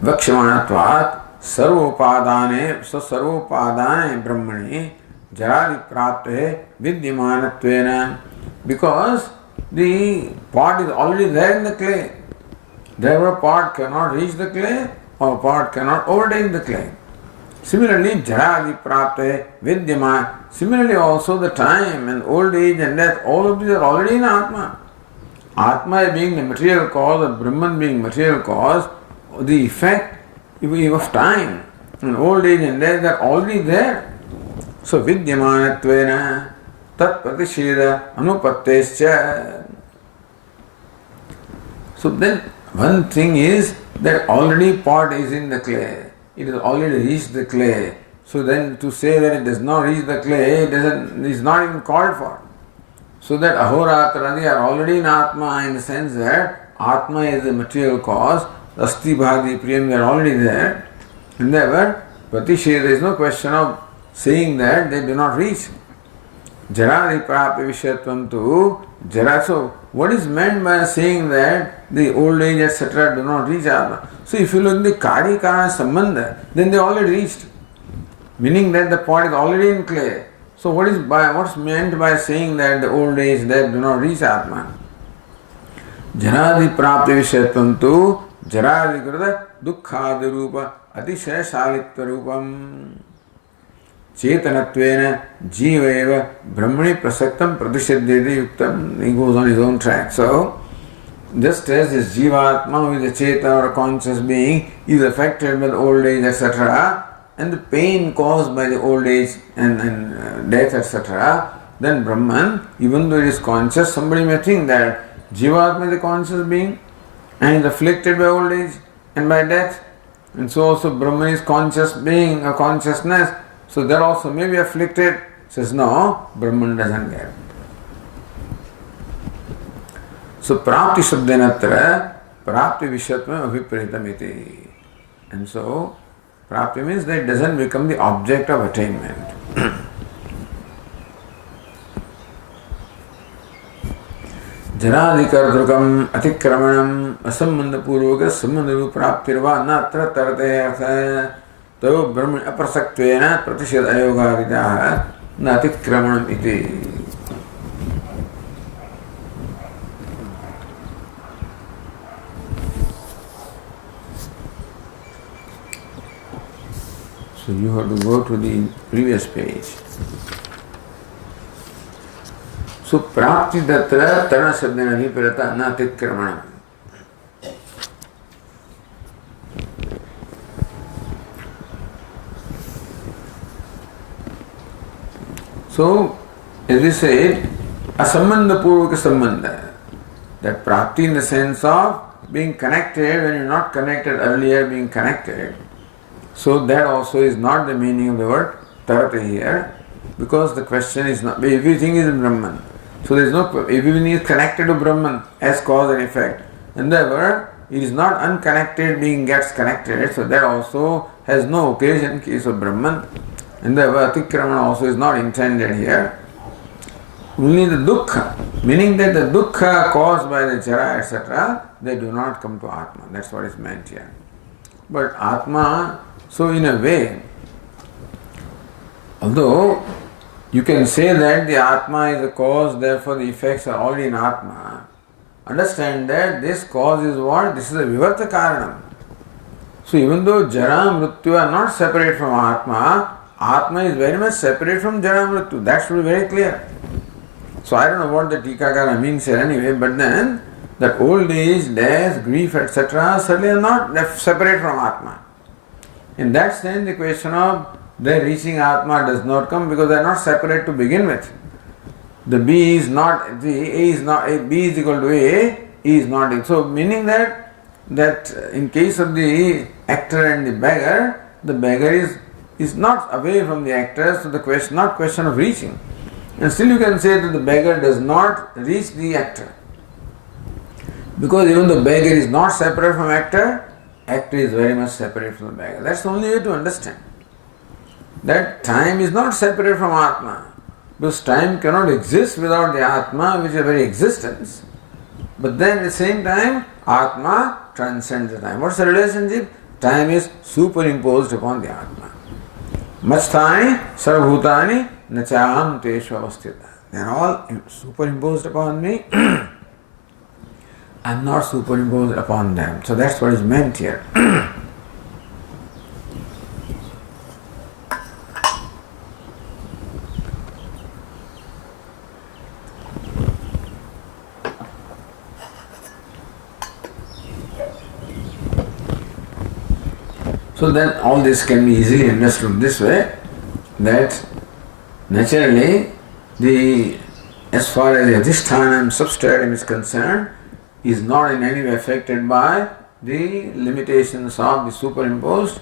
Vakshamanatvat sarvopadane, so sarvopadane brahmani jaradi prapte vidyamanattvena. Because the pot is already there in the clay. Therefore, pot cannot reach the clay or pot cannot overtake the clay. Similarly, Jaradi Prapte Vidyama. Similarly, also the time and old age and death, all of these are already in Atma. Atma being the material cause, or Brahman being material cause, the effect of time and old age and death are already there. So, Vidyamanattvena Tat Pratisheda Anupattescha. So then, one thing is that already pot is in the clay. It has already reached the clay. So then to say that it does not reach the clay is not even called for. So that Ahoratradi are already in Atma in the sense that Atma is the material cause, Asti Bhadi Priyam they are already there. And therefore, Pratisheda, there is no question of saying that they do not reach. Jaradi Prapi Vishyatvam tu Jara. So what is meant by saying that the old age etc. do not reach Atma? So if you look at the Kari Karana Sambandha, then they already reached. Meaning that the pot is already in clay. So what's meant by saying that the old age that do not reach Atma? Jaradi Prapti Vishyatvam tu Jaradi Krita Dukkhadi Rupa Atishaya Shalitva Rupam Chetanattvena Jiveva Brahmani Prasaktam Pratishadhyati Yuktam. He goes on his own track. So, just as this Jivatma, who is a Cheta or a conscious being, is affected by the old age, etc., and the pain caused by the old age and death, etc., then Brahman, even though he is conscious, somebody may think that Jivatma is a conscious being and is afflicted by old age and by death, and so also Brahman is conscious being, a consciousness. So that also may be afflicted. Says no, Brahman doesn't get it. So Prapti Shabdenatra, Prapti Vishyatma Abhipritamiti. And so Prapti means that it doesn't become the object of attainment. Jaradikardrukam Atikramanam Asambandha Purvaka Sambandha Praptirva Natra Tarate Artha तो ब्रह्मण अप्रसक्त्वेन प्रतिषेध अयोगादिताः न अतिक्रमणम् इति. So you have to go to the previous page. So प्राप्ति तत्र तरण शब्देन अभिप्रेता न अतिक्रमणम्. So, as we said, a sambandha purvaka sambandha, that prapti in the sense of being connected when you are not connected earlier, being connected. So that also is not the meaning of the word tarate here, because the question is not, everything is in Brahman. So there is no, everything is connected to Brahman as cause and effect. And therefore, it is not unconnected being gets connected, so that also has no occasion in case of Brahman. And the Atikramana also is not intended here. Only the dukkha, meaning that the dukkha caused by the jara, etc., they do not come to Atma. That's what is meant here. But Atma, so in a way, although you can say that the Atma is the cause, therefore the effects are already in Atma, understand that this cause is what? This is a vivarta karanam. So even though jara and mrityu are not separate from Atma, Atma is very much separate from Jara Mrityu. That should be very clear. So I don't know what the Tikakara means here anyway, but then that old age, death, grief, etc. certainly are not separate from Atma. In that sense, the question of their reaching Atma does not come because they are not separate to begin with. The B is not, the A is not, B is equal to A, E is not equal. So meaning that in case of the actor and the beggar is not away from the actor, so the question, not question of reaching. And still you can say that the beggar does not reach the actor. Because even the beggar is not separate from actor is very much separate from the beggar. That's the only way to understand. That time is not separate from Atma. Because time cannot exist without the Atma, which is a very existence. But then at the same time, Atma transcends the time. What's the relationship? Time is superimposed upon the Atma. Mastani sarvabhutani nachaham teshu avasthita. They are all superimposed upon me. I'm not superimposed upon them. So that's what is meant here. So then all this can be easily understood this way, that naturally as far as adhisthana substratum is concerned, is not in any way affected by the limitations of the superimposed,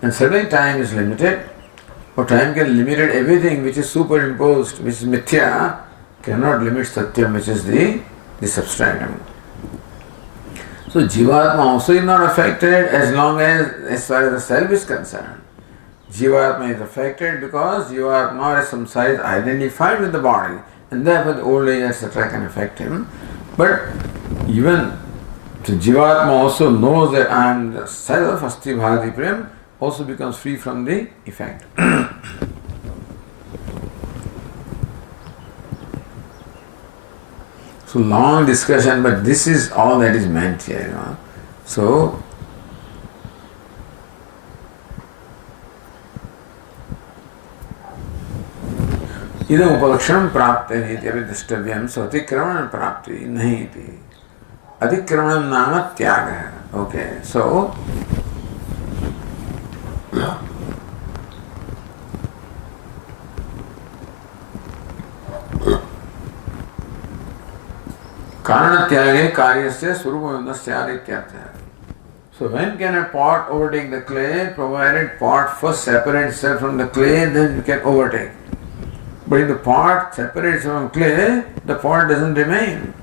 and certainly time is limited, or time can limit everything which is superimposed, which is mithya, cannot limit satyam, which is the substratum. So Jivatma also is not affected as far as the self is concerned. Jivatma is affected because Jivatma has some size identified with the body, and therefore the old age etc. can affect him. But even the Jivatma also knows that I am the self, Asti Bhati Prem, also becomes free from the effect. So long discussion, but this is all that is meant here. So idam upalaksham prapte iti avidishtavyam, so atikramanam prapti nahi iti. Atikramanam nama tyaga. Okay, so Karana tyage karyasya surupamanda syadityartha. So when can a pot overtake the clay? Provided pot first separates itself from the clay, then you can overtake. But if the pot separates from clay, the pot doesn't remain.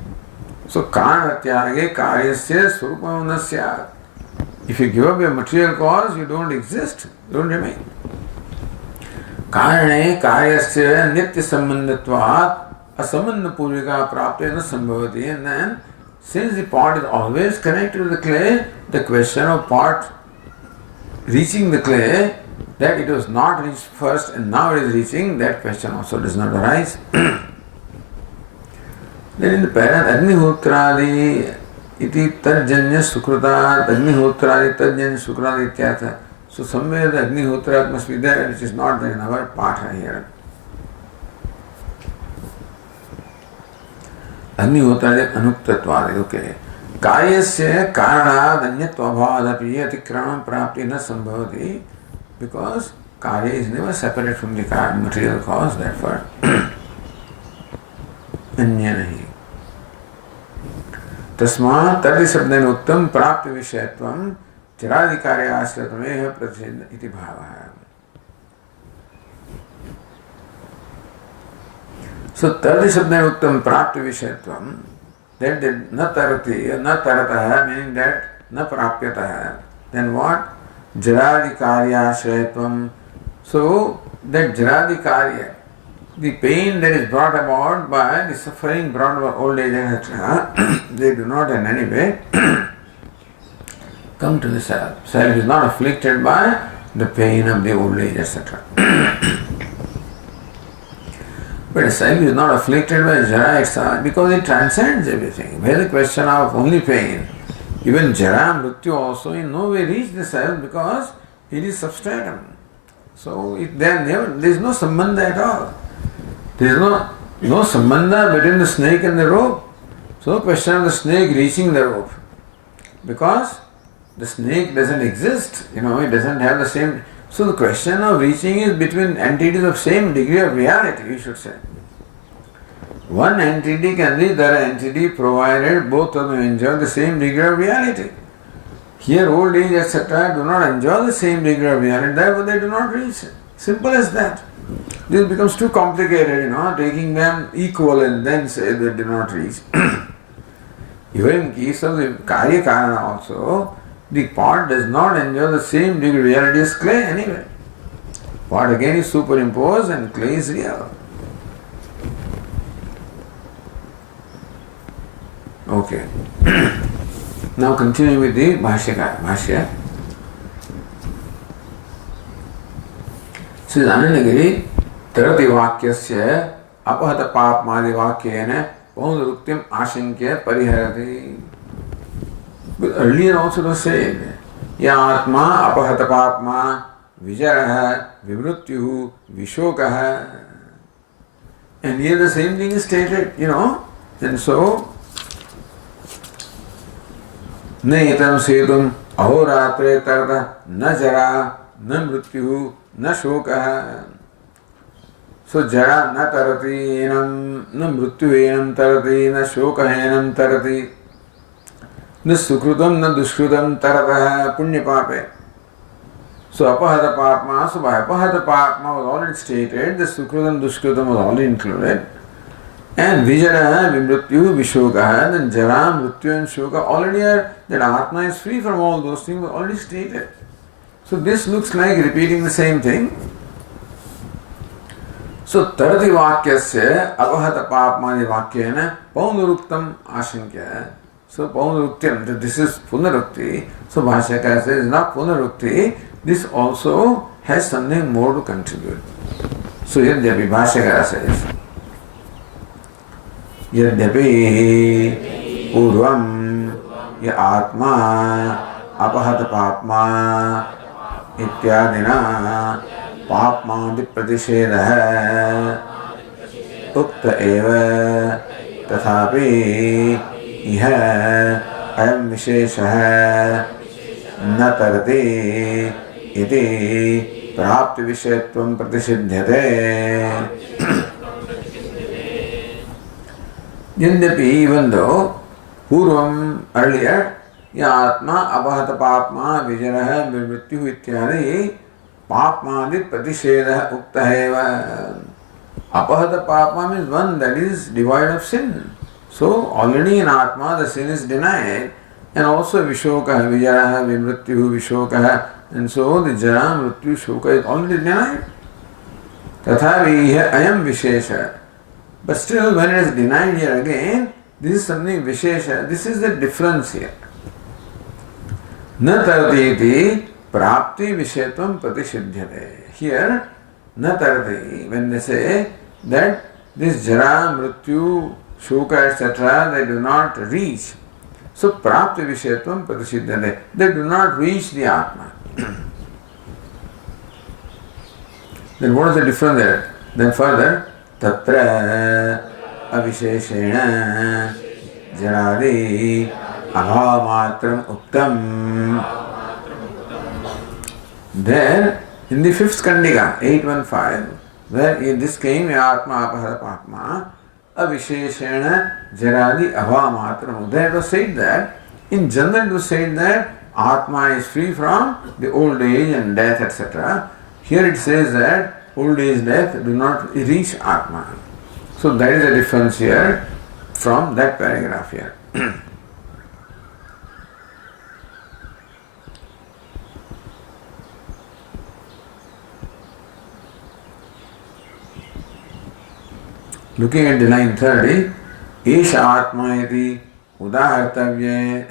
So karana tyage karyasya surupamanda syad. If you give up your material cause, you don't exist, don't remain. Karane karyasya nitya sambandhatvat asambandha purvika prapte na sambhavati. And then, since the pot is always connected to the clay, the question of pot reaching the clay, that it was not reached first and now it is reaching, that question also does not arise. Then in the parent, Agnihotradi iti tarjanya sukrutat, Agnihotradi tarjanya sukrutat ityatha. So somewhere the Agnihotrat must be there, which is not there in our part here. Agnihotradi anuktatvad, okay. Kayasya karanad anyatvabhadapi atikranam prapti na sambhavati, because kaya is never separate from the material cause, therefore anya nahi. Tasma tadi sabdena uttam prapti vishayatvam chiradikari ashratameha pratisidha iti bhava. So tadi sabdena uttam prapti vishayatvam, that na tarati, na tarataha, meaning that na prapyataha. Then what? Jaradikariya ashrayatvam. So that jaradikariya, the pain that is brought about by the suffering brought by old age, etc., they do not in any way come to the self. Self is not afflicted by the pain of the old age, etc. But self is not afflicted by jara, etc., because it transcends everything. Where the question of only pain, even jara, mrityu also in no way reach the self because it is substratum. So there is no sambandha at all. There is no sambandha between the snake and the rope. So question of the snake reaching the rope, because the snake doesn't exist, it doesn't have the same. So the question of reaching is between entities of same degree of reality, you should say. One entity can reach the other entity provided both of them enjoy the same degree of reality. Here old age, etc. do not enjoy the same degree of reality, therefore they do not reach. Simple as that. This becomes too complicated, taking them equal and then say they do not reach. Even in case of the Karya Karana also, the pot does not enjoy the same degree of reality as clay anyway. Pot again is superimposed and clay is real. Okay. Now continue with the Bhashya. Says Anandagiri Tarati Vakyasya apahata papmadi vakyena paunruktim ashinkya pariharati. But earlier also it was said, ya atma apahata papma vijaraha vimrutyuhu vishokaha. And here the same thing is stated, and so Nehitam setum ahoratre tarata na jara na mrityuhu na shokaha. So jara na tarati enam na mrityu enam tarati na shokaha enam tarati na sukrutam na dushkrutam tarata punya pape. So apahata papma, so by apahata papma was already stated, the sukrutam dushkrutam was already included. And vijara, vimrityu, vishoka, then jara, mrityu and shoka, already are, that Atma is free from all those things were already stated. So this looks like repeating the same thing. So tarati vakyasya apahata papmani vakyena paunuruktam ashinkya. So paunuruktam, this is punarukti. So Bhashyakara says not punarukti, this also has something more to contribute. So Yadyapi Bhashyakara says, Yadyapi Urvam Ya Atma Apahata Papma Ityadina Papma Dipratisheda Ukta Eva Tathapi Iha Ayam Visheshaha Natarati Iti Prapti Vishetvam Pratisiddhyate. Yadyapi, even though Purvam earlier Yatma Apahata Papma Vijaraha Vimrityu Ityadi Papmadi Pratisheda Uktaheva. Apahata Papma means one that is devoid of sin. So already in Atma the sin is denied, and also Vishoka Vijaraha Vimrityu Vishoka, and so the Jara Mrityu Shoka is already denied. Tathavi Ayam Vishesha. But still, when it is denied here again, this is something Vishesha. This is the difference here. Na tarati prapti vishetvam pratisiddhyate. Here, na tarati, when they say that this jara, mrityu, shoka, etc., they do not reach. So, prapti vishetvam pratisiddhyate. They do not reach the Atma. Then what is the difference there? Then further, Tatra avisheshena jaradi abhamatram uktam. There, in the fifth Kandika, 815, where in this came Atma Apahata Papma, avisheshena jaradi abhamatram. There it was said that, in general it was said that Atma is free from the old age and death, etc. Here it says that old age, death do not reach Atma. So that is the difference here from that paragraph here. Looking at the line 30, Esha Atma iti udahartavye.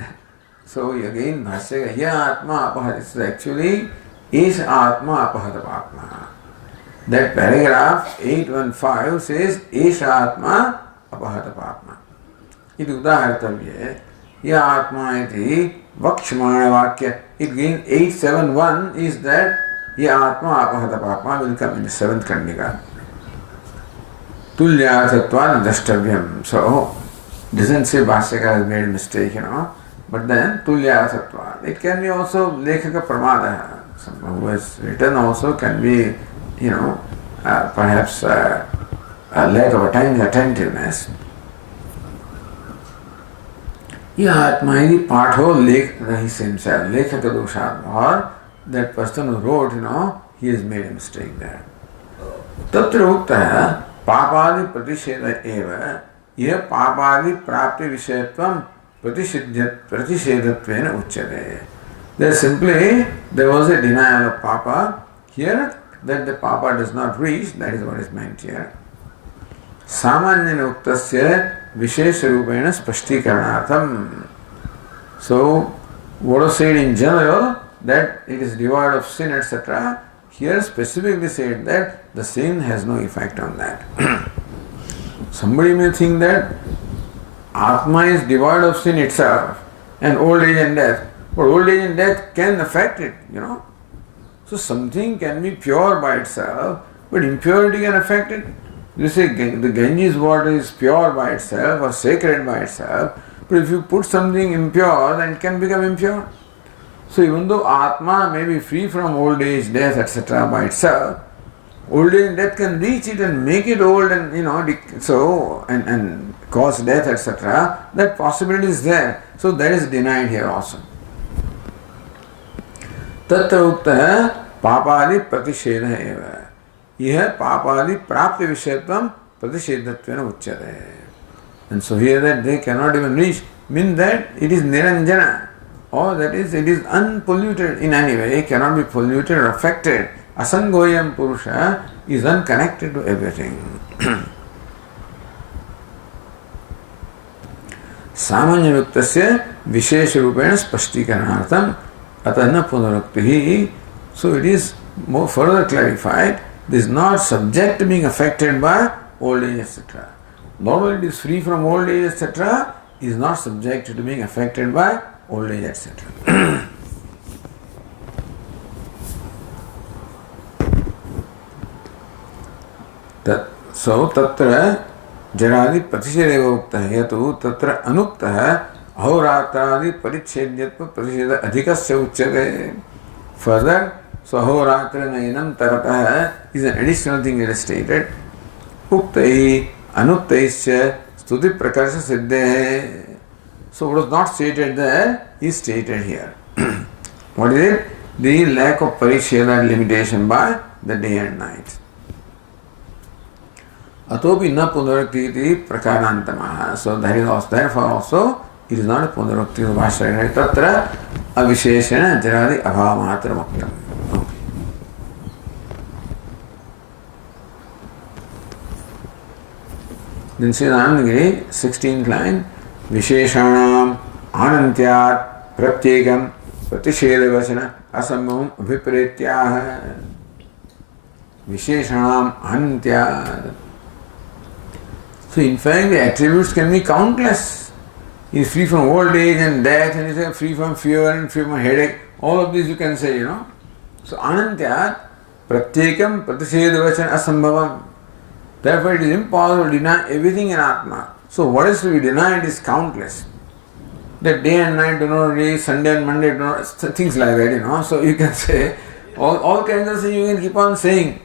So again, Bhasya, Ya Atma apahata. It's actually Esha Atma apahata Atma. That paragraph 815 says Esha Atma apahata Papma. Iti udahartavye. Ya Atma iti vakshmana vakya. It again 871 is that Ya Atma apahata Papma will come in the 7th Kandika. Tulyathatva drashtavyam. So, doesn't say Bhashyakara has made a mistake, but then Tulyathatva. It can be also Lekhaka Pramada. Someone who has written also can be, perhaps a lack of attentiveness. Yeah, Atma Patho Lekh Rahis himself, Lekhaka Dosha, or that person who wrote, he has made a mistake there. Tatra Ukta Papadi Pratisheda Eva, Yeh Papadi Prapti Vishayatvam Pratishedatvena Uchade. There was a denial of Papa. Here, that the Papa does not reach, that is what is meant here. Samanyana Uktasya Vishesha Rupena Spashtikaranatham. So, what was said in general, that it is devoid of sin, etc., here specifically said that the sin has no effect on that. Somebody may think that Atma is devoid of sin itself and old age and death. But old age and death can affect it, So something can be pure by itself, but impurity can affect it. You say the Ganges water is pure by itself or sacred by itself, but if you put something impure, then it can become impure. So even though Atma may be free from old age, death, etc. by itself, old age and death can reach it and make it old and and cause death, etc. That possibility is there. So that is denied here also. तत्र उक्तः पापादि प्रतिषेधः एव यह पापादि प्राप्ति विषयत्वं प्रतिषेधत्वेन उच्यते. And so here that they cannot even reach means that it is niranjana, or that is it is unpolluted in any way, it cannot be polluted or affected. Asangoyam Purusha is unconnected to everything. सामान्य युक्तस्य विशेष रूपेण स्पष्टीकरणार्थम अतः न पुनरुक्तिः. So it is more further clarified, this is not subject to being affected by old age, etc. Normally it is free from old age, etc. is not subject to being affected by old age, etc. So तत्र जरादि प्रतिषेधेव उक्तः यतु तत्र अनुक्तः अहोरात्रादि परिच्छेद्यत्व प्रतिषेध अधिकस्य उच्यते. Further, so ahoratra nayanam taratah is an additional thing that is stated. Uktai anuktaisya stuti prakarsha siddhe. So what was not stated there is stated here. What is it? The lack of parisheda limitation by the day and night. Atopi na punarakti iti prakarantamah. So that is also, therefore also it is not a punarakti of Bhashya. Tatra avisheshana jaradi abhavamatra muktam. Then says Anandagiri, 16th line, Visheshanam anantyat pratyekam pratishedavasana asambhavam abhipretyah. Visheshanam anantyat. So in fact the attributes can be countless. He is free from old age and death, and he is free from fear and free from headache. All of these you can say, So anantyat pratyekam pratishedavasana asambhavam. Therefore, it is impossible to deny everything in Atma. So, what is to be denied is countless. That day and night do not reach, Sunday and Monday do not, things like that, So, you can say, all kinds of things you can keep on saying.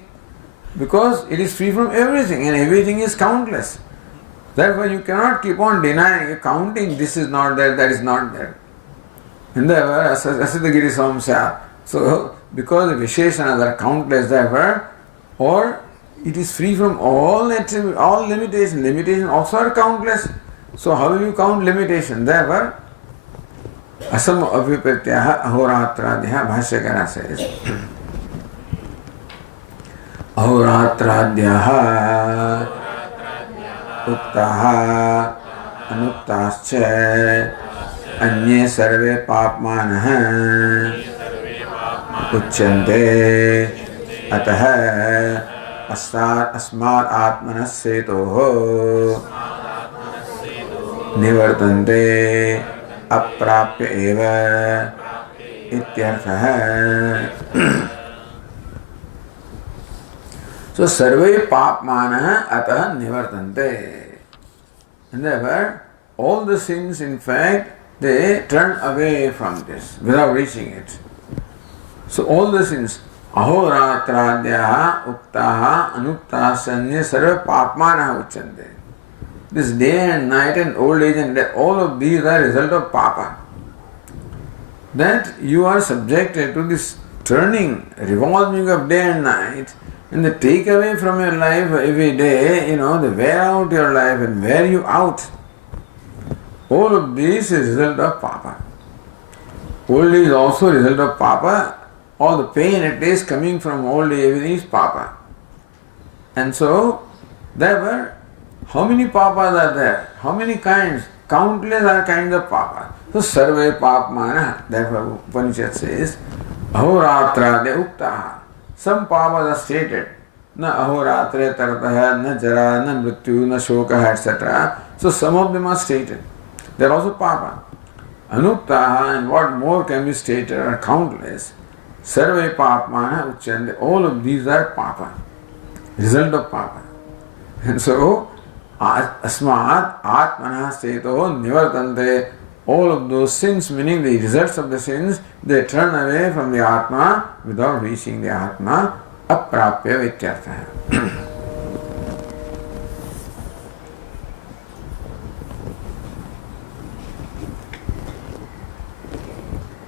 Because it is free from everything and everything is countless. Therefore, you cannot keep on denying, counting this is not there, that is not there. And therefore, Asiddhagiri Samsya. So, because the Visheshanas are countless, therefore, or it is free from all limitations. Limitations also are countless. So how will you count limitation? Therefore, asam avipratyaha ahoratradhya bhashyakara says. Ahoratradhyaha uktaha anuktascha अन्ये सर्वे पापमानः उच्यन्ते अतः अस्मात् आत्मनस्सेतोः निवर्तन्ते अप्राप्य एव इत्यर्थः. So सर्वे पापमानः अतः निवर्तन्ते. And therefore all the sins in fact they turn away from this without reaching it. So all the sins ahoratradhyaha uktaha anuktaha sanya sarva papmanaha uchyante. This day and night and old age and death, all of these are result of papa. That you are subjected to this turning, revolving of day and night, and the take away from your life every day, the wear out your life and wear you out. All of this is result of papa. Old age is also result of papa. All the pain it is coming from old age, everything is papa. And so, therefore, how many papas are there? How many kinds? Countless are kinds of papa. So, sarve papmana, therefore Upanishad says, ahoratra de uktaha. Some papas are stated. na ahoratre tarataha, na jara, na mrityu, na shokaha, etc. So some of them are stated. They are also papa. Anuktaha, and what more can be stated are countless. Sarve papmana uchyante. All of these are papa. Result of papa. And so, asmat atmana steto nivartante. All of those sins, meaning the results of the sins, they turn away from the Atma without reaching the Atma. Aprapya vityartha.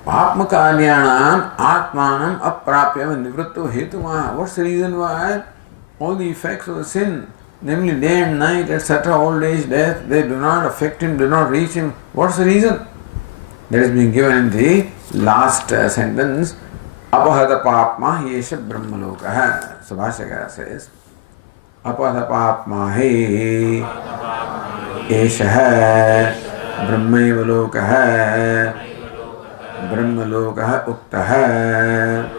Papmakaryanam atmanam aprapya nivritto hetuma. What's the reason why? All the effects of the sin, namely day and night, etc., old age, death, they do not affect him, do not reach him. What's the reason? That is being given in the last sentence. Apahata papma yesha brahmalokaha. So Bhashyakara says, Apahata papma he esha brahmaiva brahmalokaha uktaha.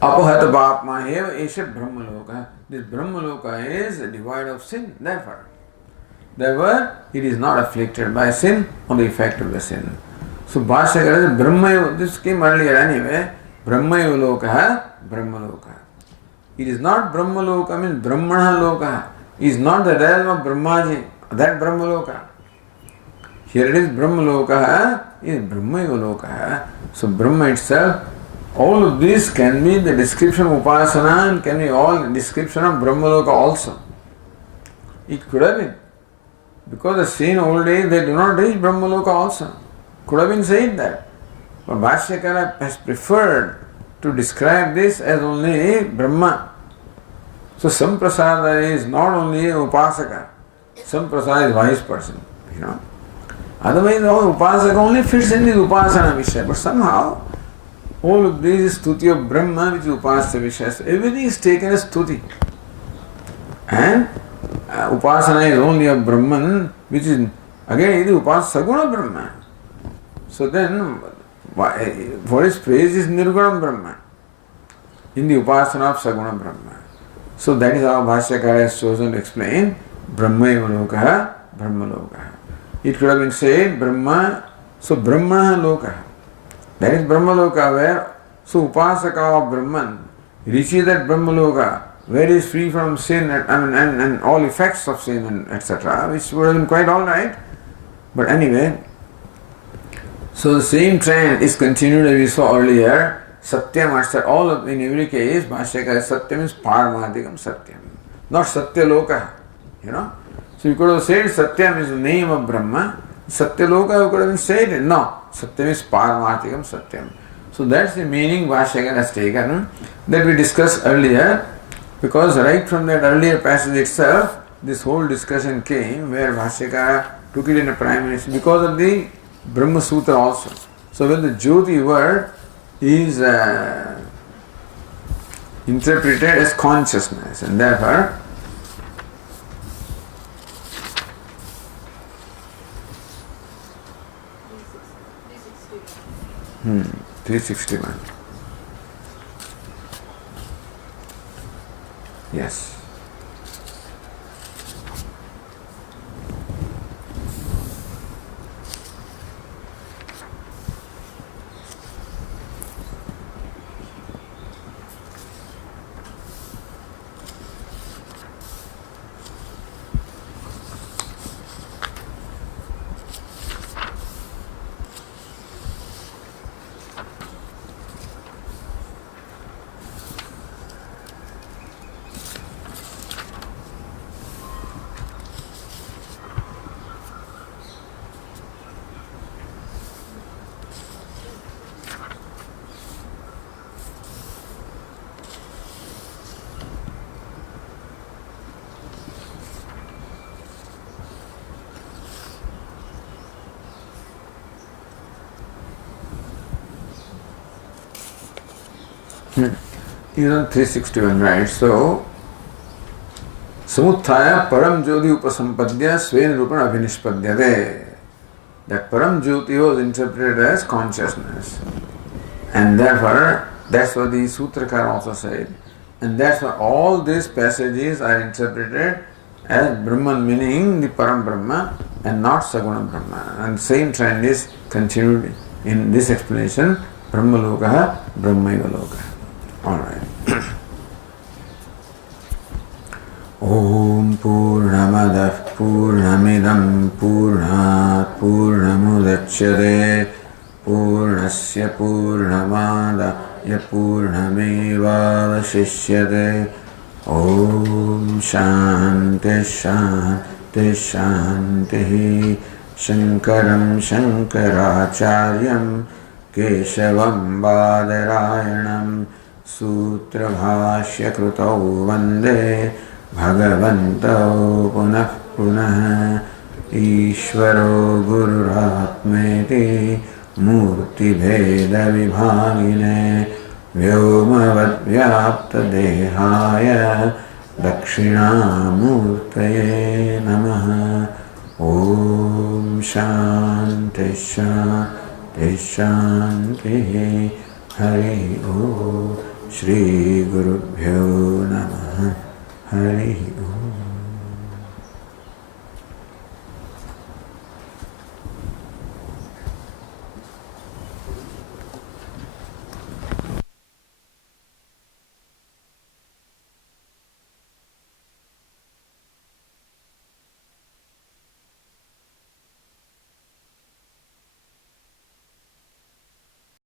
Apahata papma eva esha brahmalokaha. This brahmaloka is devoid of sin, therefore it is not afflicted by sin or the effect of the sin. So Bhashyakara says, Brahma, this came earlier anyway, Brahmayolokaha, Brahmaloka. It is not Brahmaloka, means Brahmana Loka. It is not the realm of Brahmaji, that Brahmaloka. Here it is Brahmaloka, is Brahmayoloka. So Brahma itself, all of this can be the description of Upasana and can be all description of Brahmaloka also. It could have been. Because the sane old age, they do not reach Brahmaloka also. Could have been said that. But Bhashyakara has preferred to describe this as only Brahma. So Samprasada is not only Upasaka. Samprasada is wise person. Otherwise, all Upasaka only fits in this Upasana Vishaya. But somehow, all of this is Stuti of Brahma, which is Upasana Vishaya. So everything is taken as Stuti. And Upasana is only of Brahman, which is again it is Upasana Saguna Brahma. So then, for his praise is Nirguna Brahma in the Upasana of Saguna Brahma. So that is how Bhashyakara has chosen to explain Brahmaiva Lokaha, Brahma Lokaha. It could have been said Brahma, so Brahma Lokaha. That is Brahma Loka where, so Upasaka of Brahman reaches that Brahma Loka where he is free from sin and all effects of sin and etc., which would have been quite alright. But anyway, so the same trend is continued as we saw earlier. Satyam, all of, in every case, Bhashyakara Satyam is Paramadhikam Satyam, not Satyaloka. So you could have said Satyam is the name of Brahma. Satyaloka you could have said it. No, Satyam is Paramadhikam Satyam. So that's the meaning Bhashyakara has taken that we discussed earlier. Because right from that earlier passage itself, this whole discussion came where Bhashyakara took it in a primary because of the Brahma Sutra also. So when the Jyoti word is interpreted as consciousness and therefore 361. Yes. He's on 361, right? So, Samuthaya Param Jyoti Upasampadya Sven Rupan Abhinishpadyate. That Param Jyoti was interpreted as consciousness. And therefore, That's what the Sutrakar also said. And that's why all these passages are interpreted as Brahman meaning the Param Brahma and not Saguna Brahma. And same trend is continued in this explanation, Brahma Lokaha, Brahmaiva Lokaha. Alright. Om Purnamadah Purnamidam Purnat Purnamudachyate Purnasya Purnamadaya Purnamevavashishyate. Om Shanti Shanti Shanti. Shankaram Shankaracharyam Keshavam Badarayanam Sutra Bhashya Krutau Vande Bhagavantau Punah Punah. Ishvaro Gururatmeti Murti Bheda Vibhagine Vyomavad Vyapta Dehaya Dakshinamurtaye Namaha. Om Shanti Shanti Shanti. Hari Om. Shri Gurubhyo Namaha. Hari Om.